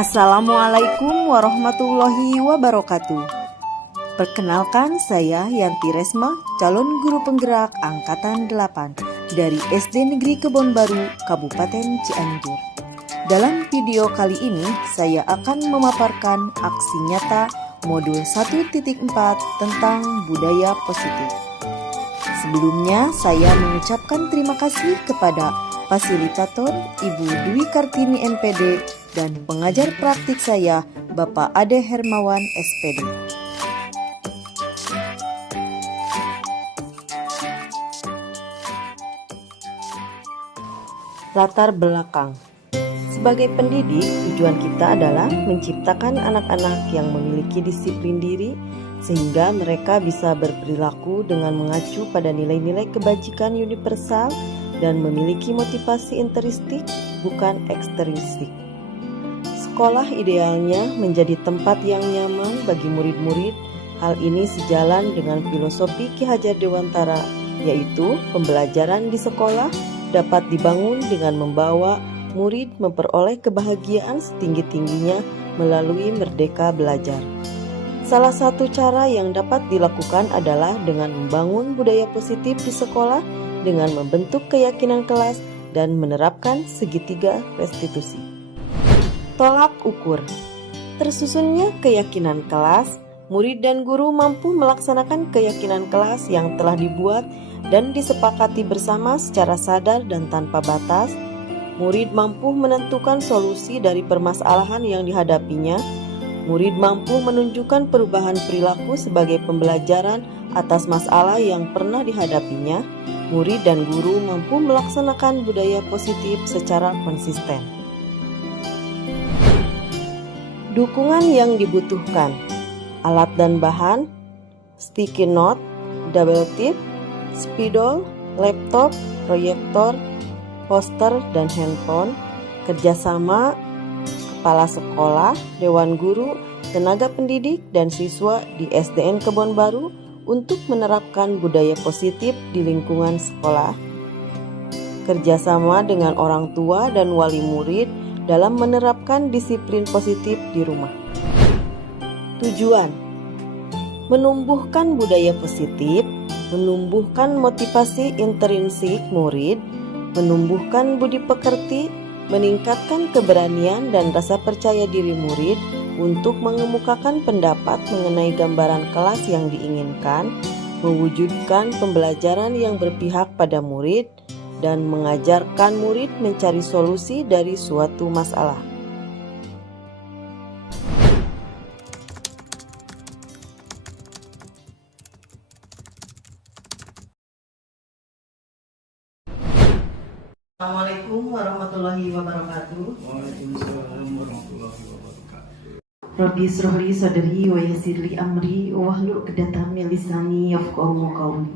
Assalamualaikum warahmatullahi wabarakatuh. Perkenalkan, saya Yanti Resma, calon guru penggerak Angkatan 8 dari SD Negeri Kebon Baru, Kabupaten Cianjur. Dalam video kali ini, saya akan memaparkan aksi nyata modul 1.4 tentang budaya positif. Sebelumnya, saya mengucapkan terima kasih kepada fasilitator Ibu Dwi Kartini MPD dan pengajar praktik saya Bapak Ade Hermawan SPD. Latar belakang. Sebagai pendidik, tujuan kita adalah menciptakan anak-anak yang memiliki disiplin diri sehingga mereka bisa berperilaku dengan mengacu pada nilai-nilai kebajikan universal dan memiliki motivasi intrinsik bukan ekstrinsik. Sekolah idealnya menjadi tempat yang nyaman bagi murid-murid. Hal ini sejalan dengan filosofi Ki Hajar Dewantara, yaitu pembelajaran di sekolah dapat dibangun dengan membawa murid memperoleh kebahagiaan setinggi-tingginya melalui merdeka belajar. Salah satu cara yang dapat dilakukan adalah dengan membangun budaya positif di sekolah dengan membentuk keyakinan kelas dan menerapkan segitiga restitusi. Tolak ukur. Tersusunnya keyakinan kelas, murid dan guru mampu melaksanakan keyakinan kelas yang telah dibuat dan disepakati bersama secara sadar dan tanpa batas. Murid mampu menentukan solusi dari permasalahan yang dihadapinya. Murid mampu menunjukkan perubahan perilaku sebagai pembelajaran atas masalah yang pernah dihadapinya. Murid dan guru mampu melaksanakan budaya positif secara konsisten. Dukungan yang dibutuhkan. Alat dan bahan: sticky note, double tip, spidol, laptop, proyektor, poster, dan handphone. Kerjasama kepala sekolah, dewan guru, tenaga pendidik, dan siswa di SDN Kebon Baru untuk menerapkan budaya positif di lingkungan sekolah. Kerjasama dengan orang tua dan wali murid dalam menerapkan disiplin positif di rumah. Tujuan: menumbuhkan budaya positif, menumbuhkan motivasi intrinsik murid, menumbuhkan budi pekerti, meningkatkan keberanian dan rasa percaya diri murid untuk mengemukakan pendapat mengenai gambaran kelas yang diinginkan, mewujudkan pembelajaran yang berpihak pada murid, dan mengajarkan murid mencari solusi dari suatu masalah. Assalamualaikum warahmatullahi wabarakatuh. Waalaikumsalam warahmatullahi wabarakatuh. Rabbi shrahli sadri wa yassirli amri wahlul 'uqdatam min lisani yafqahu qawli.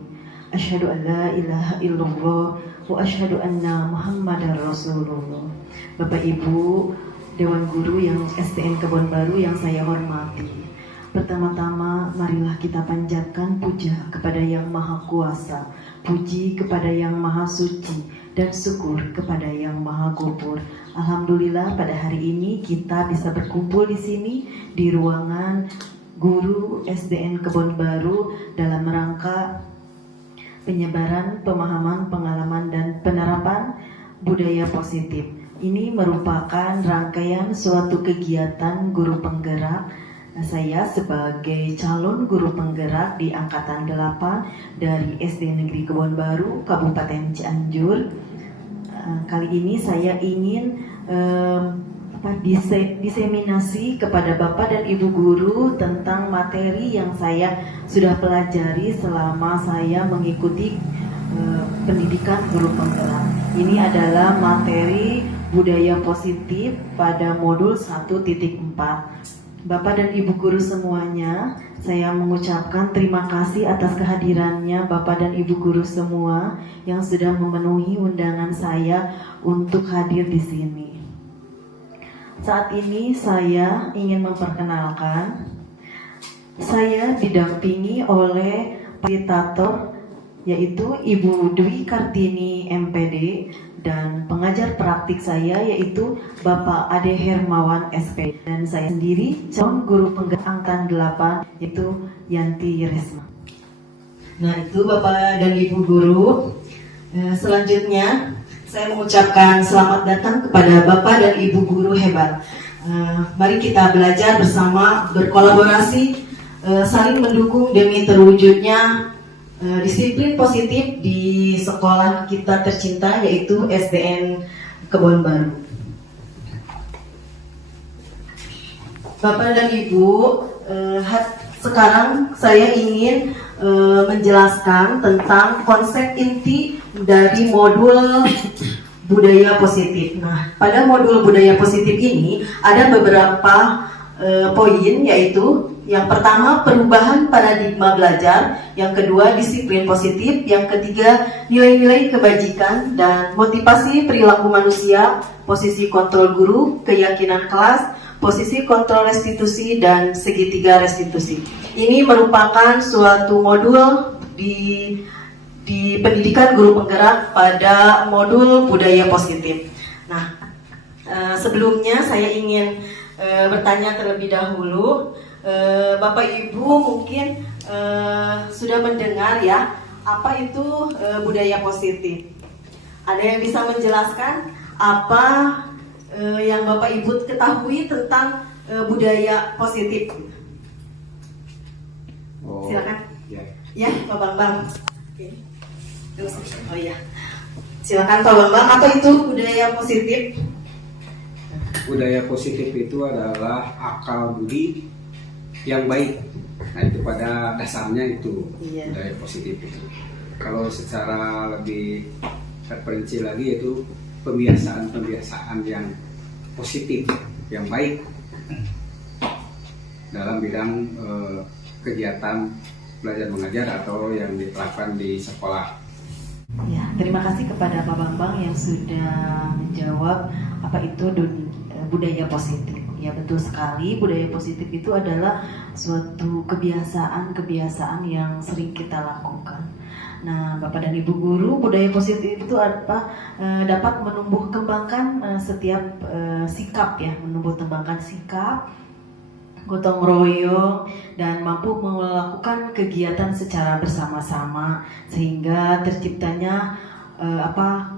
Asyhadu an la ilaha illallah wa asyhadu anna Muhammadar Rasulullah. Bapak Ibu Dewan Guru yang SDN Kebon Baru yang saya hormati. Pertama-tama marilah kita panjatkan puja kepada Yang Maha Kuasa, puji kepada Yang Maha Suci, dan syukur kepada Yang Maha Gofur. Alhamdulillah pada hari ini kita bisa berkumpul di sini di ruangan guru SDN Kebon Baru dalam rangka penyebaran pemahaman, pengalaman, dan penerapan budaya positif. Ini merupakan rangkaian suatu kegiatan guru penggerak. Saya sebagai calon guru penggerak di Angkatan 8 dari SD Negeri Kebon Baru, Kabupaten Cianjur. Kali ini saya ingin diseminasi kepada Bapak dan Ibu guru tentang materi yang saya sudah pelajari selama saya mengikuti pendidikan guru penggerak. Ini adalah materi budaya positif pada modul 1.4. Bapak dan Ibu guru semuanya, saya mengucapkan terima kasih atas kehadirannya Bapak dan Ibu guru semua yang sudah memenuhi undangan saya untuk hadir di sini. Saat ini saya ingin memperkenalkan, saya didampingi oleh fasilitator yaitu Ibu Dwi Kartini MP MPD dan pengajar praktik saya yaitu Bapak Ade Hermawan SP dan saya sendiri calon guru penggerak angkatan 8 yaitu Yanti Resma. Nah itu Bapak dan Ibu guru. Selanjutnya saya mengucapkan selamat datang kepada Bapak dan Ibu guru hebat. Mari kita belajar bersama, berkolaborasi, saling mendukung demi terwujudnya disiplin positif di sekolah kita tercinta yaitu SDN Kebon Baru. Bapak dan Ibu, sekarang saya ingin menjelaskan tentang konsep inti dari modul budaya positif. Nah, pada modul budaya positif ini ada beberapa poin, yaitu yang pertama perubahan paradigma belajar, yang kedua disiplin positif, yang ketiga nilai-nilai kebajikan dan motivasi perilaku manusia, posisi kontrol guru, keyakinan kelas, posisi kontrol restitusi, dan segitiga restitusi. Ini merupakan suatu modul di pendidikan guru penggerak pada modul budaya positif. Nah, sebelumnya saya ingin bertanya terlebih dahulu, Bapak Ibu mungkin sudah mendengar ya, apa itu budaya positif? Ada yang bisa menjelaskan apa yang Bapak Ibu ketahui tentang budaya positif? Silakan. Ya, Pak Bambang. Oke. Oh ya, silakan Pak Bambang. Apa itu budaya positif? Budaya positif itu adalah akal budi yang baik. Nah itu pada dasarnya itu budaya positif itu. Kalau secara lebih terperinci lagi itu pembiasaan yang positif, yang baik dalam bidang kegiatan belajar mengajar atau yang diterapkan di sekolah. Ya, terima kasih kepada Pak Bambang yang sudah menjawab apa itu budaya positif. Ya, betul sekali, budaya positif itu adalah suatu kebiasaan yang sering kita lakukan. Nah, Bapak dan Ibu guru, budaya positif itu dapat menumbuh kembangkan setiap sikap ya, menumbuh kembangkan sikap, gotong royong, dan mampu melakukan kegiatan secara bersama-sama sehingga terciptanya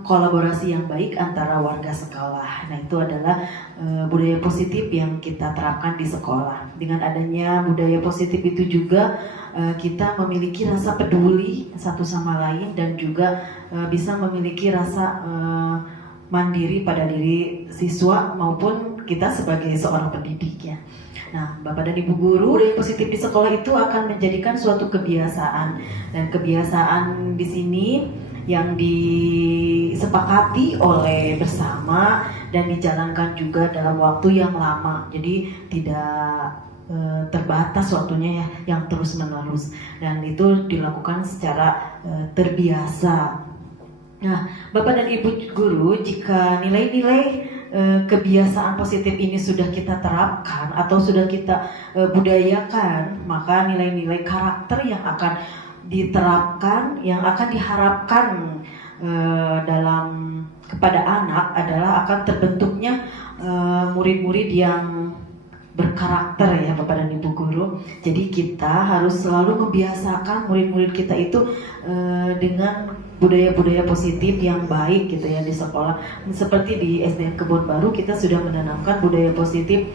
kolaborasi yang baik antara warga sekolah. Nah, itu adalah budaya positif yang kita terapkan di sekolah. Dengan adanya budaya positif itu juga kita memiliki rasa peduli satu sama lain dan juga bisa memiliki rasa mandiri pada diri siswa maupun kita sebagai seorang pendidik ya. Nah, Bapak dan Ibu guru, budaya positif di sekolah itu akan menjadikan suatu kebiasaan, dan kebiasaan di sini yang disepakati oleh bersama dan dijalankan juga dalam waktu yang lama. Jadi tidak terbatas waktunya ya, yang terus menerus, dan itu dilakukan secara terbiasa. Nah, Bapak dan Ibu guru, jika nilai-nilai kebiasaan positif ini sudah kita terapkan atau sudah kita budayakan, maka nilai-nilai karakter yang akan diterapkan, yang akan diharapkan kepada anak adalah akan terbentuknya murid-murid yang berkarakter ya Bapak dan Ibu guru. Jadi kita harus selalu membiasakan murid-murid kita itu dengan budaya-budaya positif yang baik gitu ya di sekolah. Seperti di SDN Kebon Baru kita sudah menanamkan budaya positif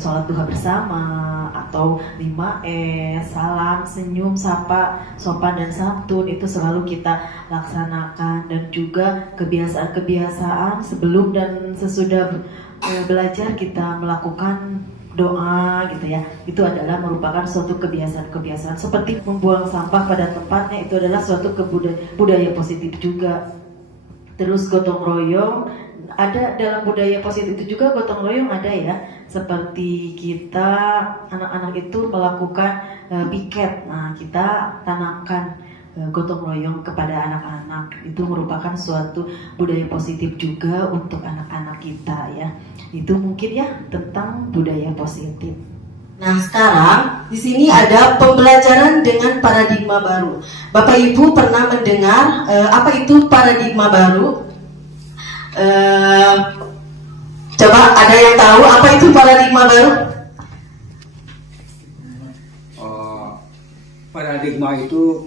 sholat duha bersama atau 5S, salam, senyum, sapa, sopan dan santun, itu selalu kita laksanakan. Dan juga kebiasaan-kebiasaan sebelum dan sesudah belajar kita melakukan doa gitu ya, itu adalah merupakan suatu kebiasaan-kebiasaan. Seperti membuang sampah pada tempatnya, itu adalah suatu budaya positif juga. Terus gotong royong, ada dalam budaya positif itu juga gotong royong ada ya. Seperti kita anak-anak itu melakukan piket, nah kita tanamkan gotong royong kepada anak-anak, itu merupakan suatu budaya positif juga untuk anak-anak kita ya. Itu mungkin ya tentang budaya positif. Nah, sekarang di sini ada pembelajaran dengan paradigma baru. Bapak Ibu pernah mendengar apa itu paradigma baru? Coba ada yang tahu apa itu paradigma baru? Paradigma itu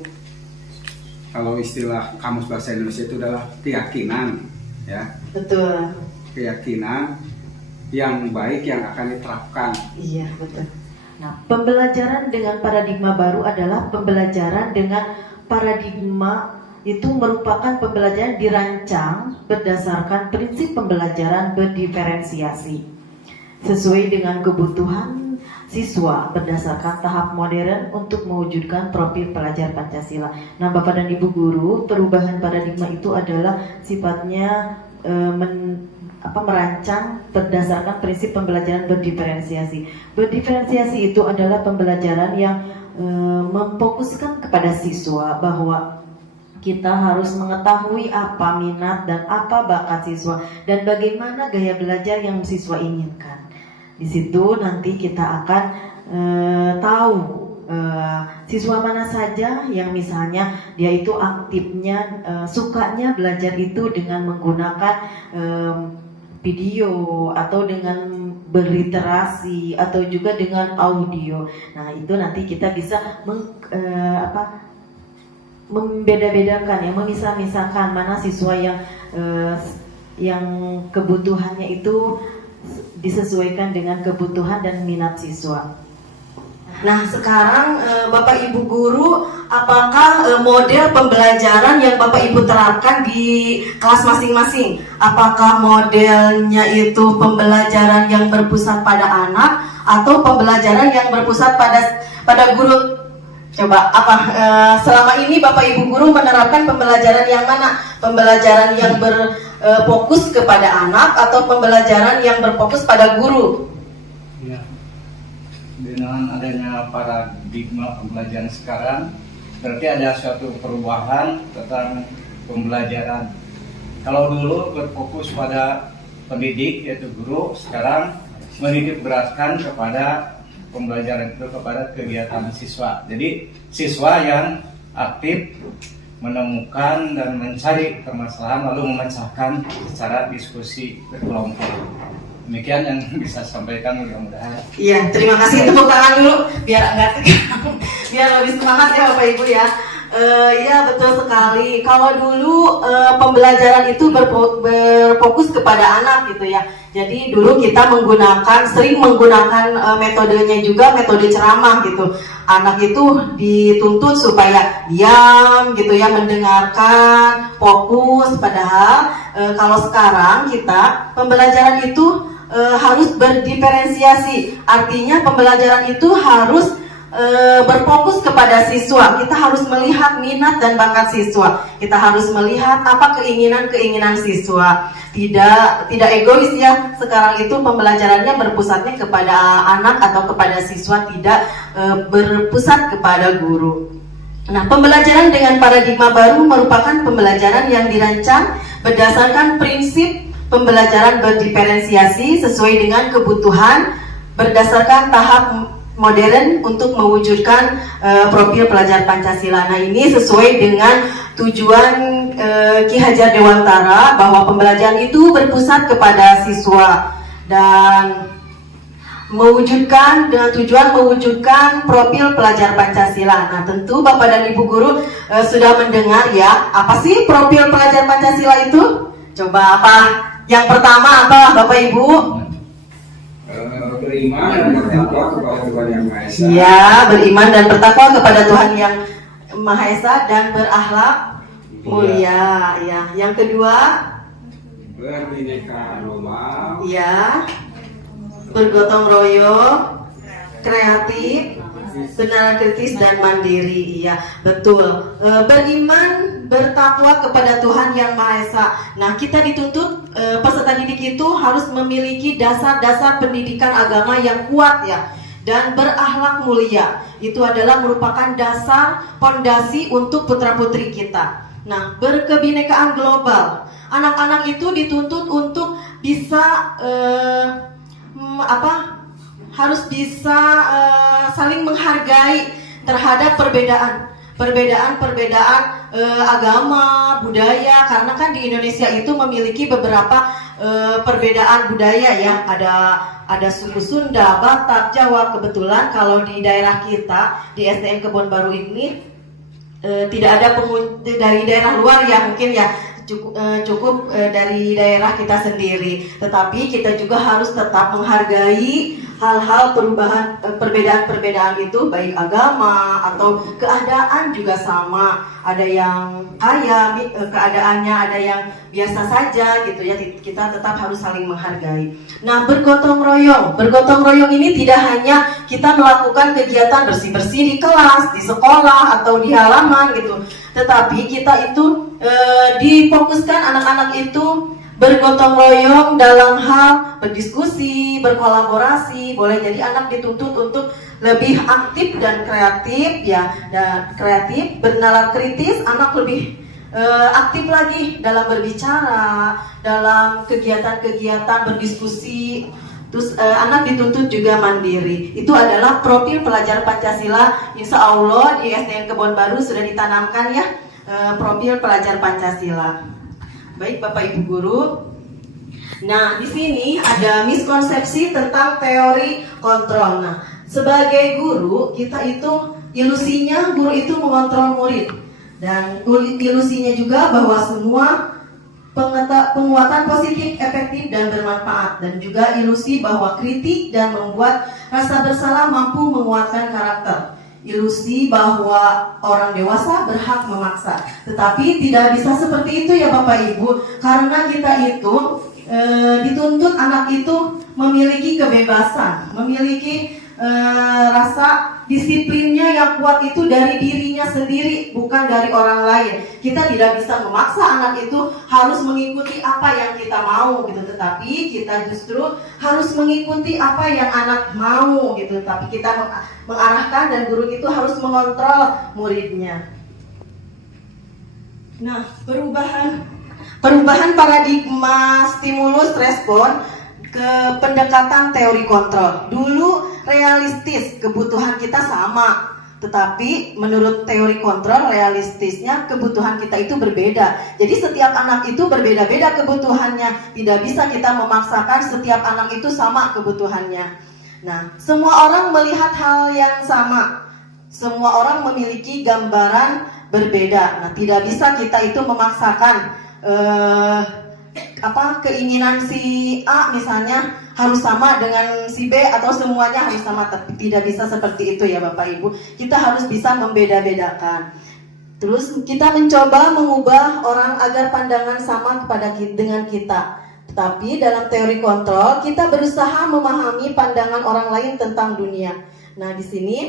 kalau istilah Kamus Bahasa Indonesia itu adalah keyakinan, ya. Betul. Keyakinan yang baik yang akan diterapkan. Iya, betul. Nah, pembelajaran dengan paradigma baru adalah pembelajaran dengan paradigma itu merupakan pembelajaran dirancang berdasarkan prinsip pembelajaran berdiferensiasi sesuai dengan kebutuhan siswa berdasarkan tahap modern untuk mewujudkan profil pelajar Pancasila. Nah, Bapak dan Ibu guru, perubahan paradigma itu adalah sifatnya merancang berdasarkan prinsip pembelajaran berdiferensiasi. Berdiferensiasi itu adalah pembelajaran yang memfokuskan kepada siswa bahwa kita harus mengetahui apa minat dan apa bakat siswa dan bagaimana gaya belajar yang siswa inginkan. Di situ nanti kita akan tahu siswa mana saja yang misalnya dia itu aktifnya sukanya belajar itu dengan menggunakan video atau dengan berliterasi atau juga dengan audio. Nah, itu nanti kita bisa membeda-bedakan, memisah-misahkan mana siswa yang kebutuhannya itu disesuaikan dengan kebutuhan dan minat siswa. Nah, sekarang Bapak Ibu guru, apakah model pembelajaran yang Bapak Ibu terapkan di kelas masing-masing? Apakah modelnya itu pembelajaran yang berpusat pada anak atau pembelajaran yang berpusat pada guru? Coba selama ini Bapak Ibu guru menerapkan pembelajaran yang mana? Pembelajaran yang berfokus kepada anak atau pembelajaran yang berfokus pada guru? Ya. Dengan adanya paradigma pembelajaran sekarang, berarti ada suatu perubahan tentang pembelajaran. Kalau dulu berfokus pada pendidik yaitu guru, sekarang menitik beratkan kepada pembelajaran itu kepada kegiatan siswa. Jadi siswa yang aktif menemukan dan mencari permasalahan lalu memecahkan secara diskusi berkelompok. Demikian yang bisa sampaikan, mudah-mudahan. Iya, terima kasih. Tepuk tangan dulu biar lebih semangat ya Bapak Ibu ya. Iya, betul sekali. Kalau dulu pembelajaran itu berfokus kepada anak gitu ya. Jadi dulu kita sering menggunakan metodenya juga metode ceramah gitu. Anak itu dituntut supaya diam gitu ya, mendengarkan, fokus. Padahal kalau sekarang kita pembelajaran itu harus berdiferensiasi. Artinya pembelajaran itu harus berfokus kepada siswa. Kita harus melihat minat dan bakat siswa. Kita harus melihat apa keinginan siswa. Tidak egois ya. Sekarang itu pembelajarannya berpusatnya kepada anak atau kepada siswa, tidak berpusat kepada guru. Nah, pembelajaran dengan paradigma baru merupakan pembelajaran yang dirancang berdasarkan prinsip pembelajaran berdiferensiasi sesuai dengan kebutuhan berdasarkan tahap modern untuk mewujudkan profil pelajar Pancasila. Nah, ini sesuai dengan tujuan Ki Hajar Dewantara bahwa pembelajaran itu berpusat kepada siswa dan tujuan mewujudkan profil pelajar Pancasila. Nah, tentu Bapak dan Ibu guru sudah mendengar ya, apa sih profil pelajar Pancasila itu? Coba apa? Yang pertama apa Bapak Ibu? Beriman dan bertakwa kepada Tuhan Yang Maha Esa. Ya, beriman dan bertakwa kepada Tuhan Yang Maha Esa dan berakhlak mulia. Ya, yang kedua, berbineka tunggal. ya, bergotong royong, kreatif, benar kritis dan mandiri. Iya, betul. Beriman, bertakwa kepada Tuhan Yang Maha Esa. Nah, kita dituntut peserta didik itu harus memiliki dasar-dasar pendidikan agama yang kuat ya, dan berakhlak mulia. Itu adalah merupakan dasar pondasi untuk putra-putri kita. Nah, berkebinekaan global. Anak-anak itu dituntut untuk bisa harus bisa saling menghargai terhadap perbedaan agama, budaya, karena kan di Indonesia itu memiliki beberapa perbedaan budaya ya. Ada suku Sunda, Batak, Jawa. Kebetulan kalau di daerah kita di SDN Kebon Baru ini tidak ada dari daerah luar ya, mungkin ya cukup dari daerah kita sendiri. Tetapi kita juga harus tetap menghargai hal-hal perbedaan itu, baik agama atau keadaan juga sama. Ada yang kaya keadaannya, ada yang biasa saja gitu ya. Kita tetap harus saling menghargai. Nah, bergotong royong ini tidak hanya kita melakukan kegiatan bersih-bersih di kelas, di sekolah atau di halaman gitu. Tetapi kita itu difokuskan anak-anak itu bergotong royong dalam hal berdiskusi, berkolaborasi. Boleh jadi anak dituntut untuk lebih aktif dan kreatif ya, dan kreatif, bernalar kritis. Anak lebih aktif lagi dalam berbicara, dalam kegiatan-kegiatan berdiskusi. Terus anak dituntut juga mandiri. Itu adalah profil pelajar Pancasila. Insya Allah di SDN Kebon Baru sudah ditanamkan ya profil pelajar Pancasila. Baik Bapak Ibu Guru. Nah, di sini ada miskonsepsi tentang teori kontrol. Nah, sebagai guru, kita itu ilusinya guru itu mengontrol murid. Dan ilusinya juga bahwa semua penguatan positif, efektif, dan bermanfaat. Dan juga ilusi bahwa kritik dan membuat rasa bersalah mampu menguatkan karakter. Ilusi bahwa orang dewasa berhak memaksa. Tetapi tidak bisa seperti itu ya Bapak Ibu. Karena kita itu dituntut anak itu memiliki kebebasan, memiliki rasa disiplinnya yang kuat itu dari dirinya sendiri, bukan dari orang lain. Kita tidak bisa memaksa anak itu harus mengikuti apa yang kita mau gitu, tetapi kita justru harus mengikuti apa yang anak mau gitu. Tapi kita mengarahkan dan guru itu harus mengontrol muridnya. Nah, perubahan paradigma stimulus respon ke pendekatan teori kontrol. Dulu realistis, kebutuhan kita sama, tetapi menurut teori kontrol realistisnya kebutuhan kita itu berbeda. Jadi setiap anak itu berbeda-beda kebutuhannya. Tidak bisa kita memaksakan setiap anak itu sama kebutuhannya. Nah, semua orang melihat hal yang sama. Semua orang memiliki gambaran berbeda. Nah, tidak bisa kita itu memaksakan keinginan si A misalnya harus sama dengan si B atau semuanya harus sama. Tapi tidak bisa seperti itu ya Bapak Ibu. Kita harus bisa membeda-bedakan. Terus kita mencoba mengubah orang agar pandangan sama dengan kita. Tetapi dalam teori kontrol kita berusaha memahami pandangan orang lain tentang dunia. Nah, di sini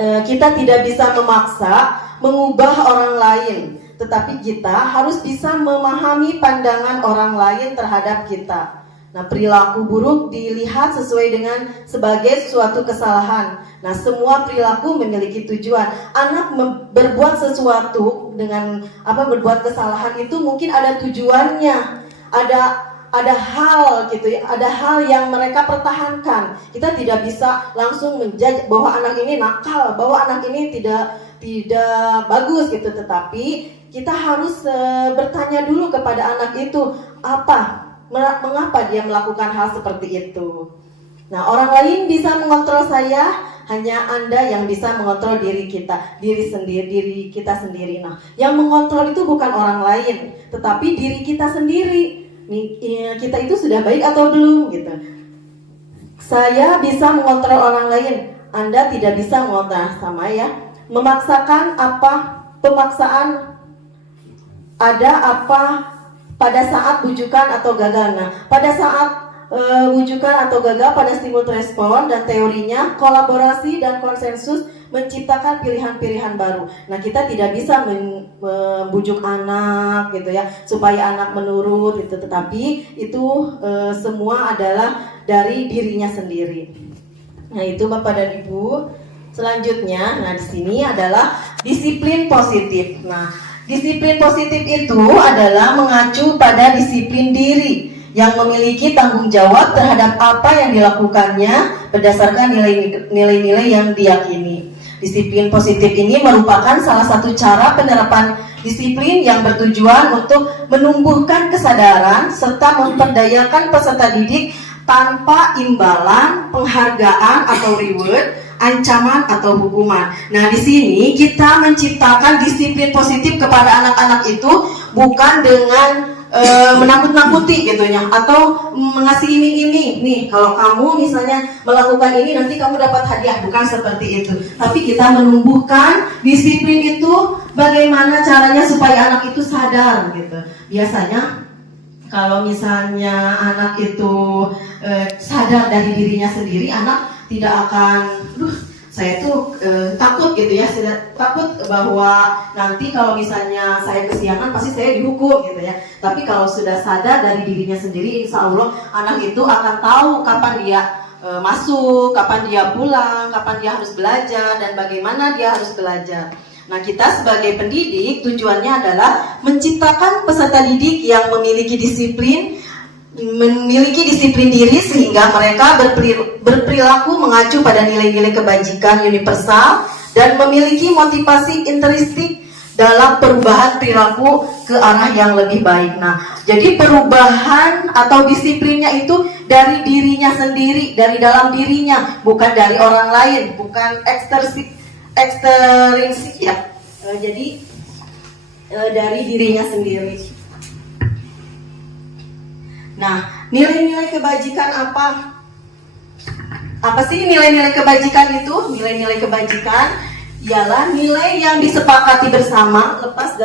kita tidak bisa memaksa mengubah orang lain, tetapi kita harus bisa memahami pandangan orang lain terhadap kita. Nah, perilaku buruk dilihat sebagai suatu kesalahan. Nah, semua perilaku memiliki tujuan. Anak berbuat sesuatu dengan berbuat kesalahan itu mungkin ada tujuannya. Ada hal gitu ya, ada hal yang mereka pertahankan. Kita tidak bisa langsung menjudge bahwa anak ini nakal, bahwa anak ini tidak bagus gitu, tetapi kita harus bertanya dulu kepada anak itu mengapa dia melakukan hal seperti itu. Nah, orang lain bisa mengontrol saya, hanya Anda yang bisa mengontrol diri kita sendiri. Nah, yang mengontrol itu bukan orang lain, tetapi diri kita sendiri. Kita itu sudah baik atau belum gitu. Saya bisa mengontrol orang lain, Anda tidak bisa mengontrol. Sama ya. Pemaksaan ada pada saat bujukan atau gagal. Nah, pada saat wujukan atau gagal pada stimulus respon dan teorinya kolaborasi dan konsensus menciptakan pilihan-pilihan baru. Nah, kita tidak bisa membujuk anak gitu ya supaya anak menurut gitu, tetapi itu semua adalah dari dirinya sendiri. Nah, itu Bapak dan Ibu. Selanjutnya, nah di sini adalah disiplin positif. Nah, disiplin positif itu adalah mengacu pada disiplin diri yang memiliki tanggung jawab terhadap apa yang dilakukannya berdasarkan nilai-nilai yang diyakini. Disiplin positif ini merupakan salah satu cara penerapan disiplin yang bertujuan untuk menumbuhkan kesadaran serta memperdayakan peserta didik tanpa imbalan, penghargaan atau reward, ancaman atau hukuman. Nah, di sini kita menciptakan disiplin positif kepada anak-anak itu bukan dengan menakut-nakuti gitu ya, atau mengasih iming-iming. Nih, kalau kamu misalnya melakukan ini nanti kamu dapat hadiah, bukan seperti itu. Tapi kita menumbuhkan disiplin itu bagaimana caranya supaya anak itu sadar gitu. Biasanya kalau misalnya anak itu sadar dari dirinya sendiri, anak tidak akan, saya tuh takut gitu ya, takut bahwa nanti kalau misalnya saya kesiangan pasti saya dihukum gitu ya. Tapi kalau sudah sadar dari dirinya sendiri, insya Allah anak itu akan tahu kapan dia masuk, kapan dia pulang, kapan dia harus belajar, dan bagaimana dia harus belajar. Nah, kita sebagai pendidik tujuannya adalah menciptakan peserta didik yang memiliki disiplin diri sehingga mereka berperilaku mengacu pada nilai-nilai kebajikan universal dan memiliki motivasi intrinsik dalam perubahan perilaku ke arah yang lebih baik. Nah, jadi perubahan atau disiplinnya itu dari dirinya sendiri, dari dalam dirinya, bukan dari orang lain, bukan ekstrinsik ya. Jadi dari dirinya sendiri. Nah, nilai-nilai kebajikan apa? Apa sih nilai-nilai kebajikan itu? Nilai-nilai kebajikan ialah nilai yang disepakati bersama lepas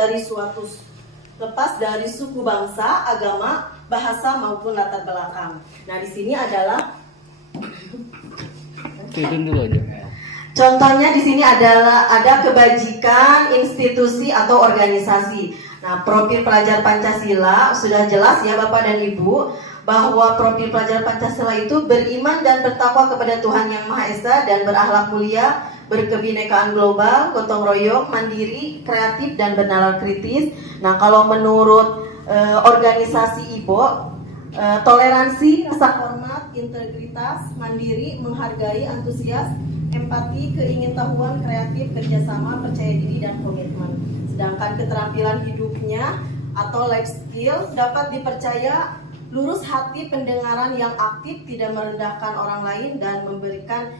dari suku bangsa, agama, bahasa maupun latar belakang. Nah, di sini adalah contohnya di sini adalah ada kebajikan institusi atau organisasi. Nah, profil pelajar Pancasila sudah jelas ya Bapak dan Ibu, bahwa profil pelajar Pancasila itu beriman dan bertakwa kepada Tuhan Yang Maha Esa dan berakhlak mulia, berkebinekaan global, gotong royong, mandiri, kreatif dan bernalar kritis. Nah, kalau menurut organisasi IBO, toleransi, rasa hormat, integritas, mandiri, menghargai, antusias, empati, keingintahuan, kreatif, kerjasama, percaya diri dan komitmen. Sedangkan keterampilan hidupnya atau life skill dapat dipercaya, lurus hati, pendengaran yang aktif, tidak merendahkan orang lain dan memberikan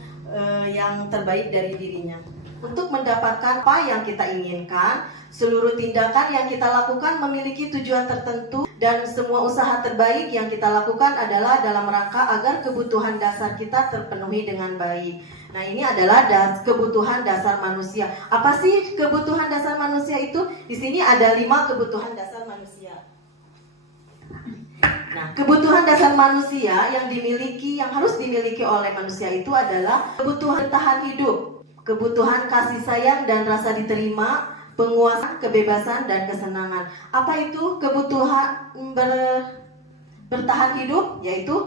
yang terbaik dari dirinya. Untuk mendapatkan apa yang kita inginkan, seluruh tindakan yang kita lakukan memiliki tujuan tertentu dan semua usaha terbaik yang kita lakukan adalah dalam rangka agar kebutuhan dasar kita terpenuhi dengan baik. Nah, ini adalah kebutuhan dasar manusia. Apa sih kebutuhan dasar manusia itu? Di sini ada 5 kebutuhan dasar manusia. Nah, kebutuhan dasar manusia yang harus dimiliki oleh manusia itu adalah kebutuhan bertahan hidup, kebutuhan kasih sayang dan rasa diterima, penguasaan, kebebasan dan kesenangan. Apa itu kebutuhan bertahan hidup? Yaitu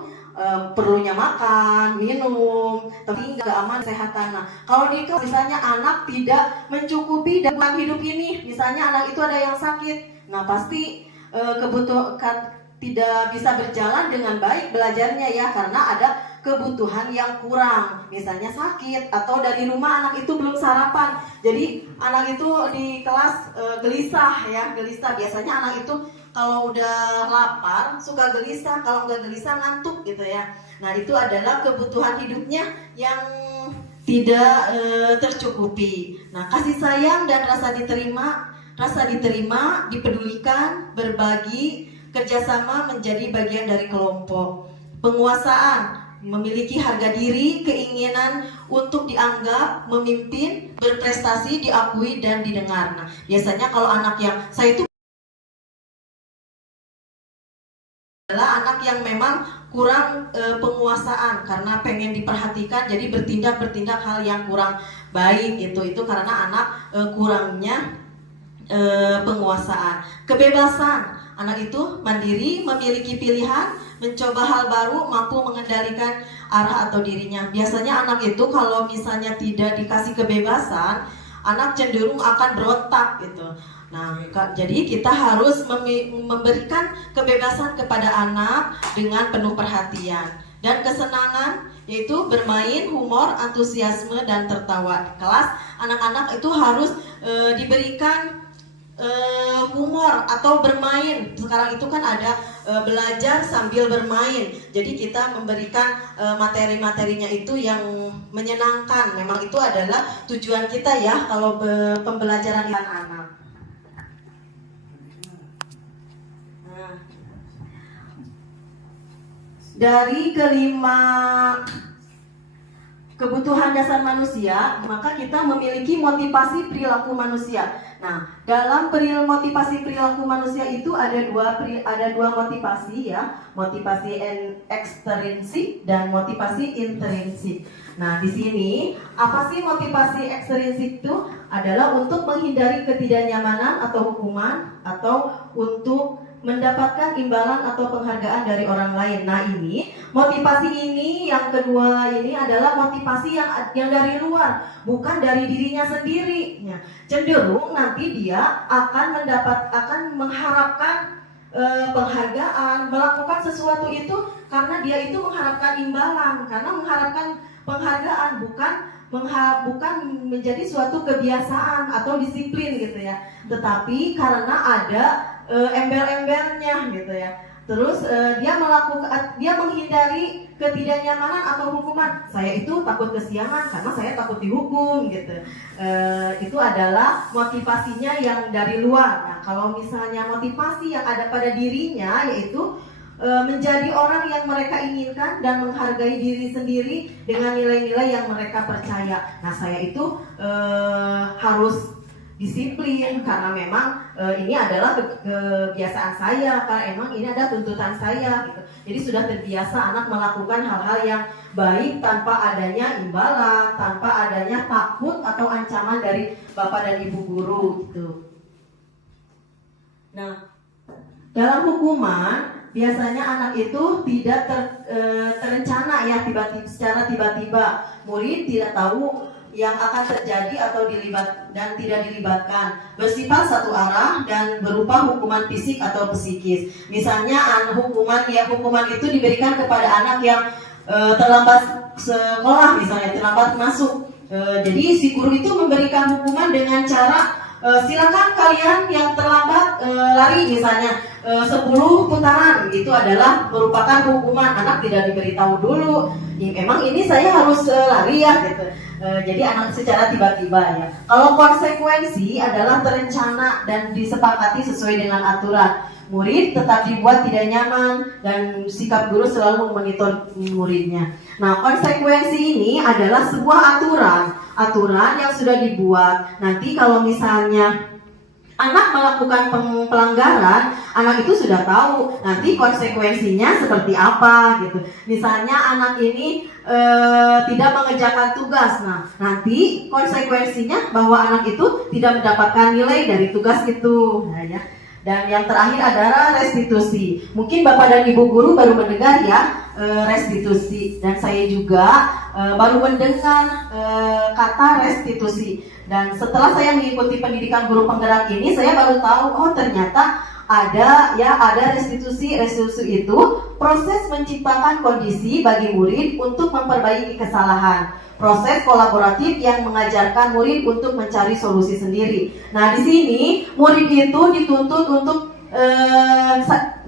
perlunya makan, minum, tinggal aman, kesehatan. Nah, kalau misalnya anak tidak mencukupi dalam hidup ini, misalnya anak itu ada yang sakit, nah pasti kebutuhan tidak bisa berjalan dengan baik belajarnya ya, karena ada kebutuhan yang kurang, misalnya sakit atau dari rumah anak itu belum sarapan, jadi anak itu di kelas gelisah. Biasanya anak itu kalau udah lapar suka gelisah, kalau nggak gelisah ngantuk gitu ya. Nah, itu adalah kebutuhan hidupnya yang tidak tercukupi. Nah, kasih sayang dan rasa diterima, dipedulikan, berbagi, kerjasama menjadi bagian dari kelompok. Penguasaan, memiliki harga diri, keinginan untuk dianggap, memimpin, berprestasi, diakui dan didengar. Nah, biasanya kalau anak yang saya itu adalah anak yang memang kurang penguasaan karena pengen diperhatikan, jadi bertindak hal yang kurang baik itu karena anak kurangnya penguasaan. Kebebasan, anak itu mandiri, memiliki pilihan, mencoba hal baru, mampu mengendalikan arah atau dirinya. Biasanya anak itu kalau misalnya tidak dikasih kebebasan, anak cenderung akan berontak gitu. Nah, jadi kita harus memberikan kebebasan kepada anak dengan penuh perhatian dan kesenangan. yaitu bermain, humor, antusiasme, dan tertawa. Di kelas, anak-anak itu harus diberikan humor atau bermain. Sekarang itu kan ada belajar sambil bermain. Jadi kita memberikan materi-materinya itu yang menyenangkan. Memang itu adalah tujuan kita ya kalau pembelajaran anak-anak. Dari kelima kebutuhan dasar manusia, maka kita memiliki motivasi perilaku manusia. Nah, dalam motivasi perilaku manusia itu ada dua motivasi ya, motivasi ekstrinsik dan motivasi intrinsik. Nah, di sini apa sih motivasi ekstrinsik itu? Adalah untuk menghindari ketidaknyamanan atau hukuman atau untuk mendapatkan imbalan atau penghargaan dari orang lain. Nah, ini motivasi ini yang kedua ini adalah motivasi yang dari luar, bukan dari dirinya sendiri. Ya, cenderung nanti dia akan mengharapkan penghargaan, melakukan sesuatu itu karena dia itu mengharapkan imbalan, karena mengharapkan penghargaan, bukan menjadi suatu kebiasaan atau disiplin gitu ya. Tetapi karena ada embel-embelnya gitu ya. Terus dia menghindari ketidaknyamanan atau hukuman. Saya itu takut kesiangan karena saya takut dihukum gitu. Itu adalah motivasinya yang dari luar. Nah, kalau misalnya motivasi yang ada pada dirinya yaitu menjadi orang yang mereka inginkan dan menghargai diri sendiri dengan nilai-nilai yang mereka percaya. Nah, saya itu harus disiplin karena memang ini adalah kebiasaan saya, karena emang ini ada tuntutan saya gitu. Jadi sudah terbiasa anak melakukan hal-hal yang baik tanpa adanya imbalan, tanpa adanya takut atau ancaman dari bapak dan ibu guru gitu. Nah, dalam hukuman biasanya anak itu tidak terencana ya, secara tiba-tiba. Murid tidak tahu yang akan terjadi atau tidak dilibatkan, bersifat satu arah dan berupa hukuman fisik atau psikis. Misalnya hukuman itu diberikan kepada anak yang terlambat sekolah, misalnya terlambat masuk. Jadi si guru itu memberikan hukuman dengan cara silakan kalian yang terlambat lari misalnya 10 putaran. Itu adalah merupakan hukuman. Anak tidak diberitahu dulu, emang ini saya harus lari ya gitu. Jadi anak secara tiba-tiba ya. Kalau konsekuensi adalah terencana dan disepakati sesuai dengan aturan. Murid tetap dibuat tidak nyaman dan sikap guru selalu memonitor muridnya. Nah, konsekuensi ini adalah sebuah aturan yang sudah dibuat. Nanti kalau misalnya anak melakukan pelanggaran, anak itu sudah tahu nanti konsekuensinya seperti apa gitu. Misalnya anak ini tidak mengerjakan tugas, nah nanti konsekuensinya bahwa anak itu tidak mendapatkan nilai dari tugas itu. Nah, ya. Dan yang terakhir adalah restitusi. Mungkin bapak dan ibu guru baru mendengar ya restitusi, dan saya juga baru mendengar kata restitusi. Dan setelah saya mengikuti pendidikan guru penggerak ini, saya baru tahu oh ternyata ada restitusi. Restitusi itu proses menciptakan kondisi bagi murid untuk memperbaiki kesalahan. Proses kolaboratif yang mengajarkan murid untuk mencari solusi sendiri. Nah, di sini murid itu dituntut untuk